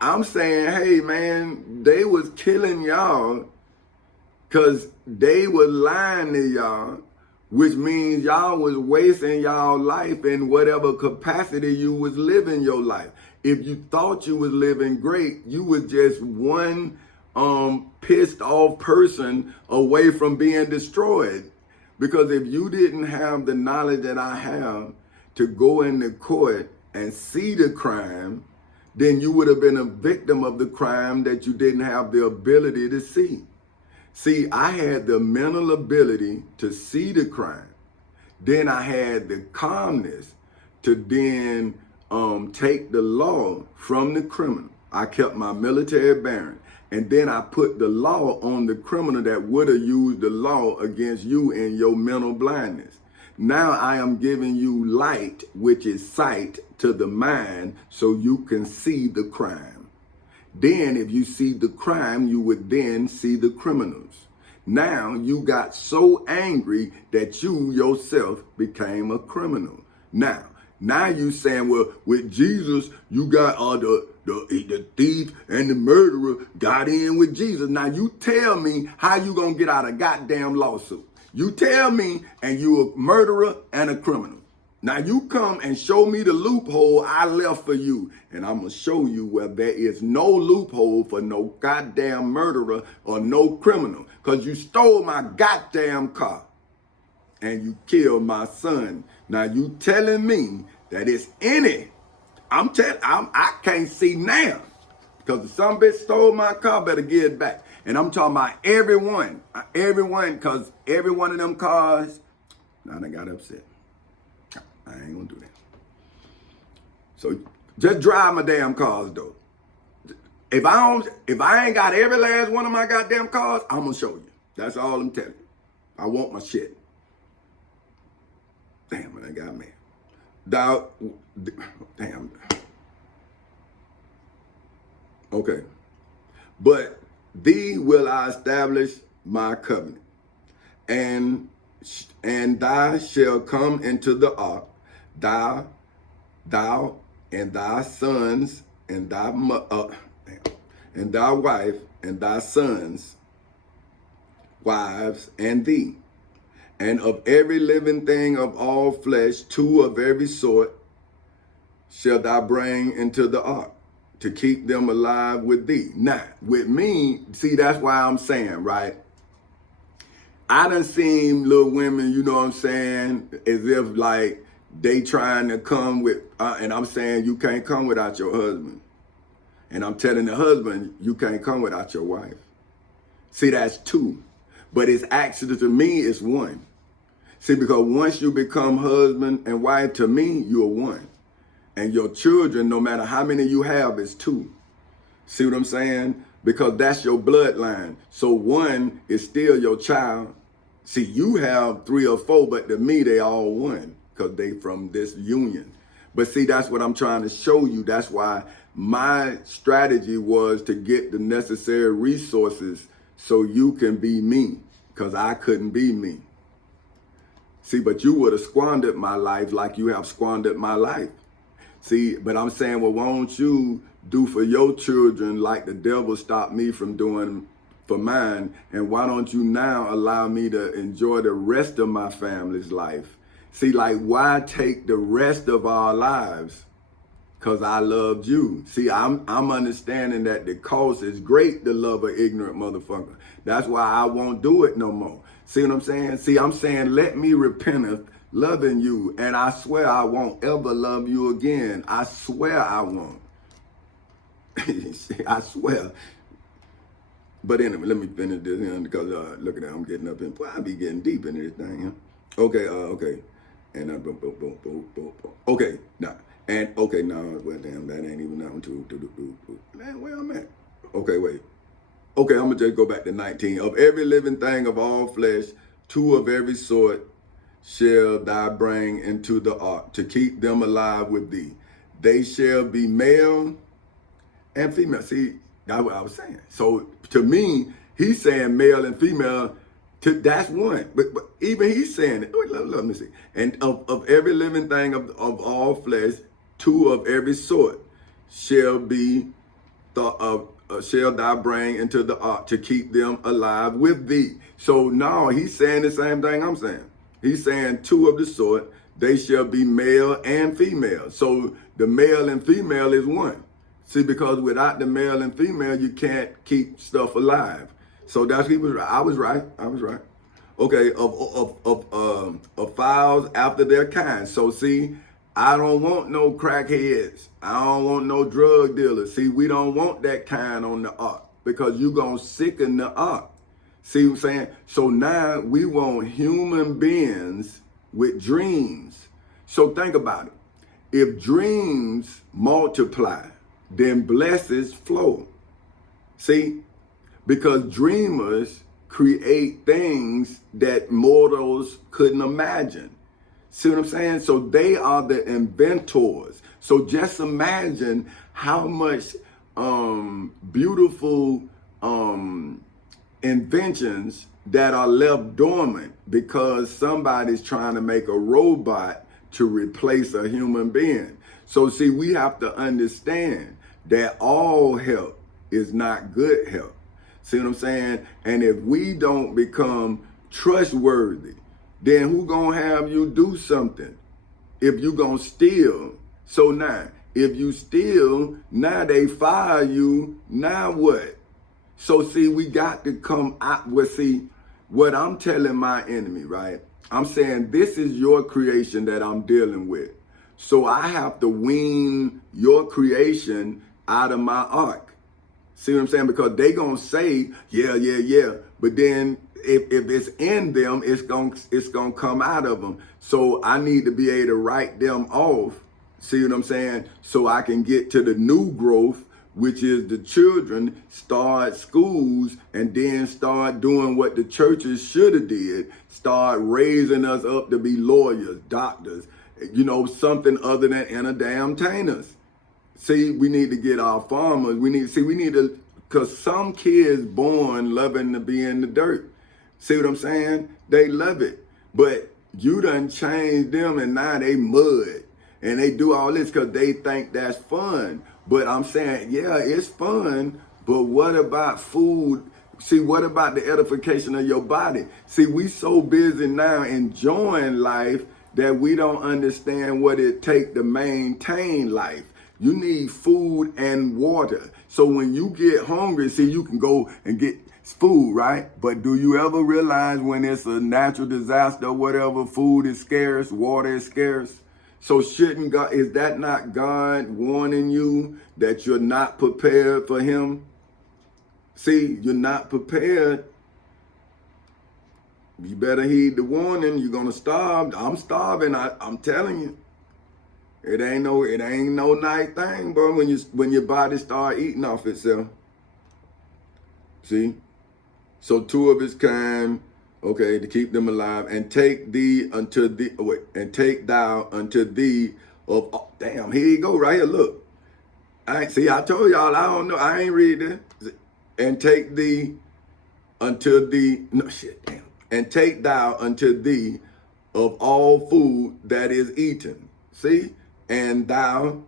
I'm saying, hey man, they was killing y'all because they was lying to y'all, which means y'all was wasting y'all life in whatever capacity you was living your life. If you thought you was living great, you was just one pissed off person away from being destroyed. Because if you didn't have the knowledge that I have to go into court and see the crime, then you would have been a victim of the crime that you didn't have the ability to see. See, I had the mental ability to see the crime. Then I had the calmness to then take the law from the criminal. I kept my military bearing. And then I put the law on the criminal that would have used the law against you in your mental blindness. Now I am giving you light, which is sight to the mind, so you can see the crime. Then if you see the crime, you would then see the criminals. Now you got so angry that you yourself became a criminal. Now you saying, well, with Jesus, you got the thief and the murderer got in with Jesus. Now you tell me how you gonna get out of goddamn lawsuit. You tell me, and you a murderer and a criminal. Now you come and show me the loophole I left for you. And I'm gonna show you where there is no loophole for no goddamn murderer or no criminal. Because you stole my goddamn car and you killed my son. Now you telling me that it's any, I can't see now. Because if some bitch stole my car, better get it back. And I'm talking about everyone, because every one of them cars, now they got upset. I ain't gonna do that. So just drive my damn cars though. If I ain't got every last one of my goddamn cars, I'm gonna show you. That's all I'm telling you. I want my shit. Damn, I got mad. Damn. Okay. But thee will I establish my covenant, and thou shalt come into the ark, thou and thy sons and thy wife and thy sons' wives and thee. And of every living thing of all flesh, 2 of every sort shall thou bring into the ark, to keep them alive with thee. Now, with me, see, that's why I'm saying, right? I done seen little women, you know what I'm saying, as if like they trying to come with, and I'm saying you can't come without your husband. And I'm telling the husband, you can't come without your wife. See, that's 2. But it's actually, to me, it's 1. See, because once you become husband and wife, to me, you're 1. And your children, no matter how many you have, is 2. See what I'm saying? Because that's your bloodline. So 1 is still your child. See, you have 3 or 4, but to me, they all 1 because they from this union. But see, that's what I'm trying to show you. That's why my strategy was to get the necessary resources so you can be me, because I couldn't be me. See, but you would have squandered my life like you have squandered my life. See, but I'm saying, well, why don't you do for your children like the devil stopped me from doing for mine? And why don't you now allow me to enjoy the rest of my family's life? See, like, why take the rest of our lives? Because I loved you. See, I'm understanding that the cost is great to love an ignorant motherfucker. That's why I won't do it no more. See what I'm saying? See, I'm saying, let me repent loving you, and I swear I won't ever love you again. I swear I won't. I swear. But anyway, let me finish this here because look at that, I'm getting up in. Boy, I be getting deep into this thing. Huh? Okay. And okay, now well damn, that ain't even nothing to man, where I'm at. Okay, wait. Okay, I'm gonna just go back to 19. Of every living thing of all flesh, two of every sort shall thou bring into the ark to keep them alive with thee. They shall be male and female. See, that's what I was saying. So to me, he's saying male and female. That's one. But even he's saying it. Wait, let me see. And of every living thing of all flesh, two of every sort shall be shall thou bring into the ark to keep them alive with thee. So now he's saying the same thing I'm saying. He's saying two of the sort, they shall be male and female. So the male and female is one. See, because without the male and female, you can't keep stuff alive. So that's he was right. I was right. Okay, of fowls after their kind. So see, I don't want no crackheads. I don't want no drug dealers. See, we don't want that kind on the ark because you gonna sicken the ark. See what I'm saying? So now we want human beings with dreams. So think about it. If dreams multiply, then blessings flow. See? Because dreamers create things that mortals couldn't imagine. See what I'm saying? So they are the inventors. So just imagine how much beautiful inventions that are left dormant because somebody's trying to make a robot to replace a human being. So see, we have to understand that all help is not good help. See what I'm saying? And if we don't become trustworthy, then who gonna have you do something? If you gonna steal, so now, if you steal, now they fire you, now what? So see, we got to come out, well see, what I'm telling my enemy, right? I'm saying this is your creation that I'm dealing with. So I have to wean your creation out of my ark. See what I'm saying? Because they gonna say, yeah. But then if it's in them, it's gonna come out of them. So I need to be able to write them off. See what I'm saying? So I can get to the new growth, which is the children start schools and then start doing what the churches should have did. Start raising us up to be lawyers, doctors, something other than entertainers. See, we need to get our farmers. We need to, because some kids born loving to be in the dirt. See what I'm saying? They love it. But you done changed them and now they mud. And they do all this because they think that's fun. But I'm saying, yeah, it's fun. But what about food? See, what about the edification of your body? See, we so busy now enjoying life that we don't understand what it takes to maintain life. You need food and water. So when you get hungry, see, you can go and get food, right? But do you ever realize when it's a natural disaster or whatever, food is scarce, water is scarce? So shouldn't God, is that not God warning you that you're not prepared for him? See, you're not prepared. You better heed the warning. You're gonna starve. I'm starving. I'm telling you. It ain't no nice thing, bro, when your body start eating off itself. See? So two of his kind, okay, to keep them alive, and take thou unto thee of, oh, damn, here you go, right here, look. I told y'all, I don't know, I ain't read this. And take thee unto thee, no shit, damn. And take thou unto thee of all food that is eaten. See? And thou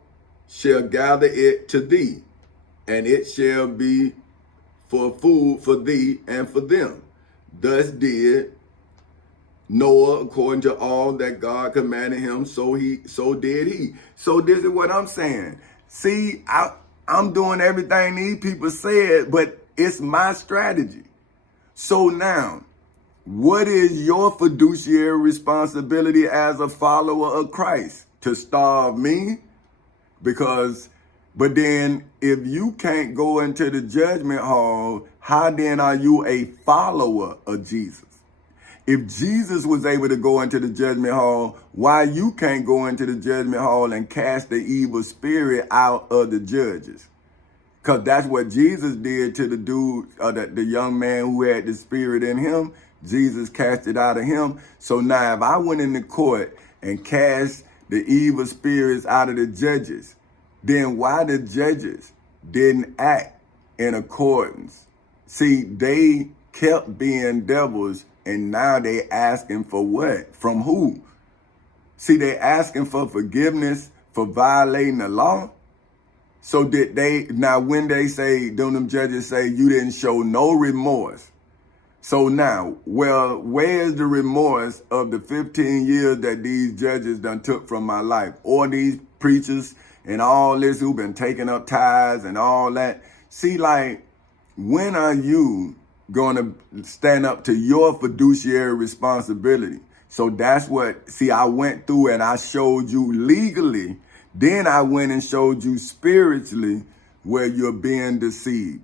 shalt gather it to thee, and it shall be for food for thee and for them. Thus did Noah according to all that God commanded him, so did he. So this is what I'm saying. See, I'm doing everything these people said, but it's my strategy. So now, What is your fiduciary responsibility as a follower of Christ? To starve me? But then if you can't go into the judgment hall, how then are you a follower of Jesus? If Jesus was able to go into the judgment hall, why you can't go into the judgment hall and cast the evil spirit out of the judges? Because that's what Jesus did to the dude, the young man who had the spirit in him. Jesus cast it out of him. So now if I went into court and cast the evil spirits out of the judges, then why the judges didn't act in accordance? See, they kept being devils, and now they asking for what? From who? See, they asking for forgiveness for violating the law. So did they, now when they say, them judges say you didn't show no remorse. So now, well, where's the remorse of the 15 years that these judges done took from my life? Or these preachers and all this who've been taking up tithes and all that? See, like, when are you going to stand up to your fiduciary responsibility? So that's what, see, I went through and I showed you legally. Then I went and showed you spiritually where you're being deceived.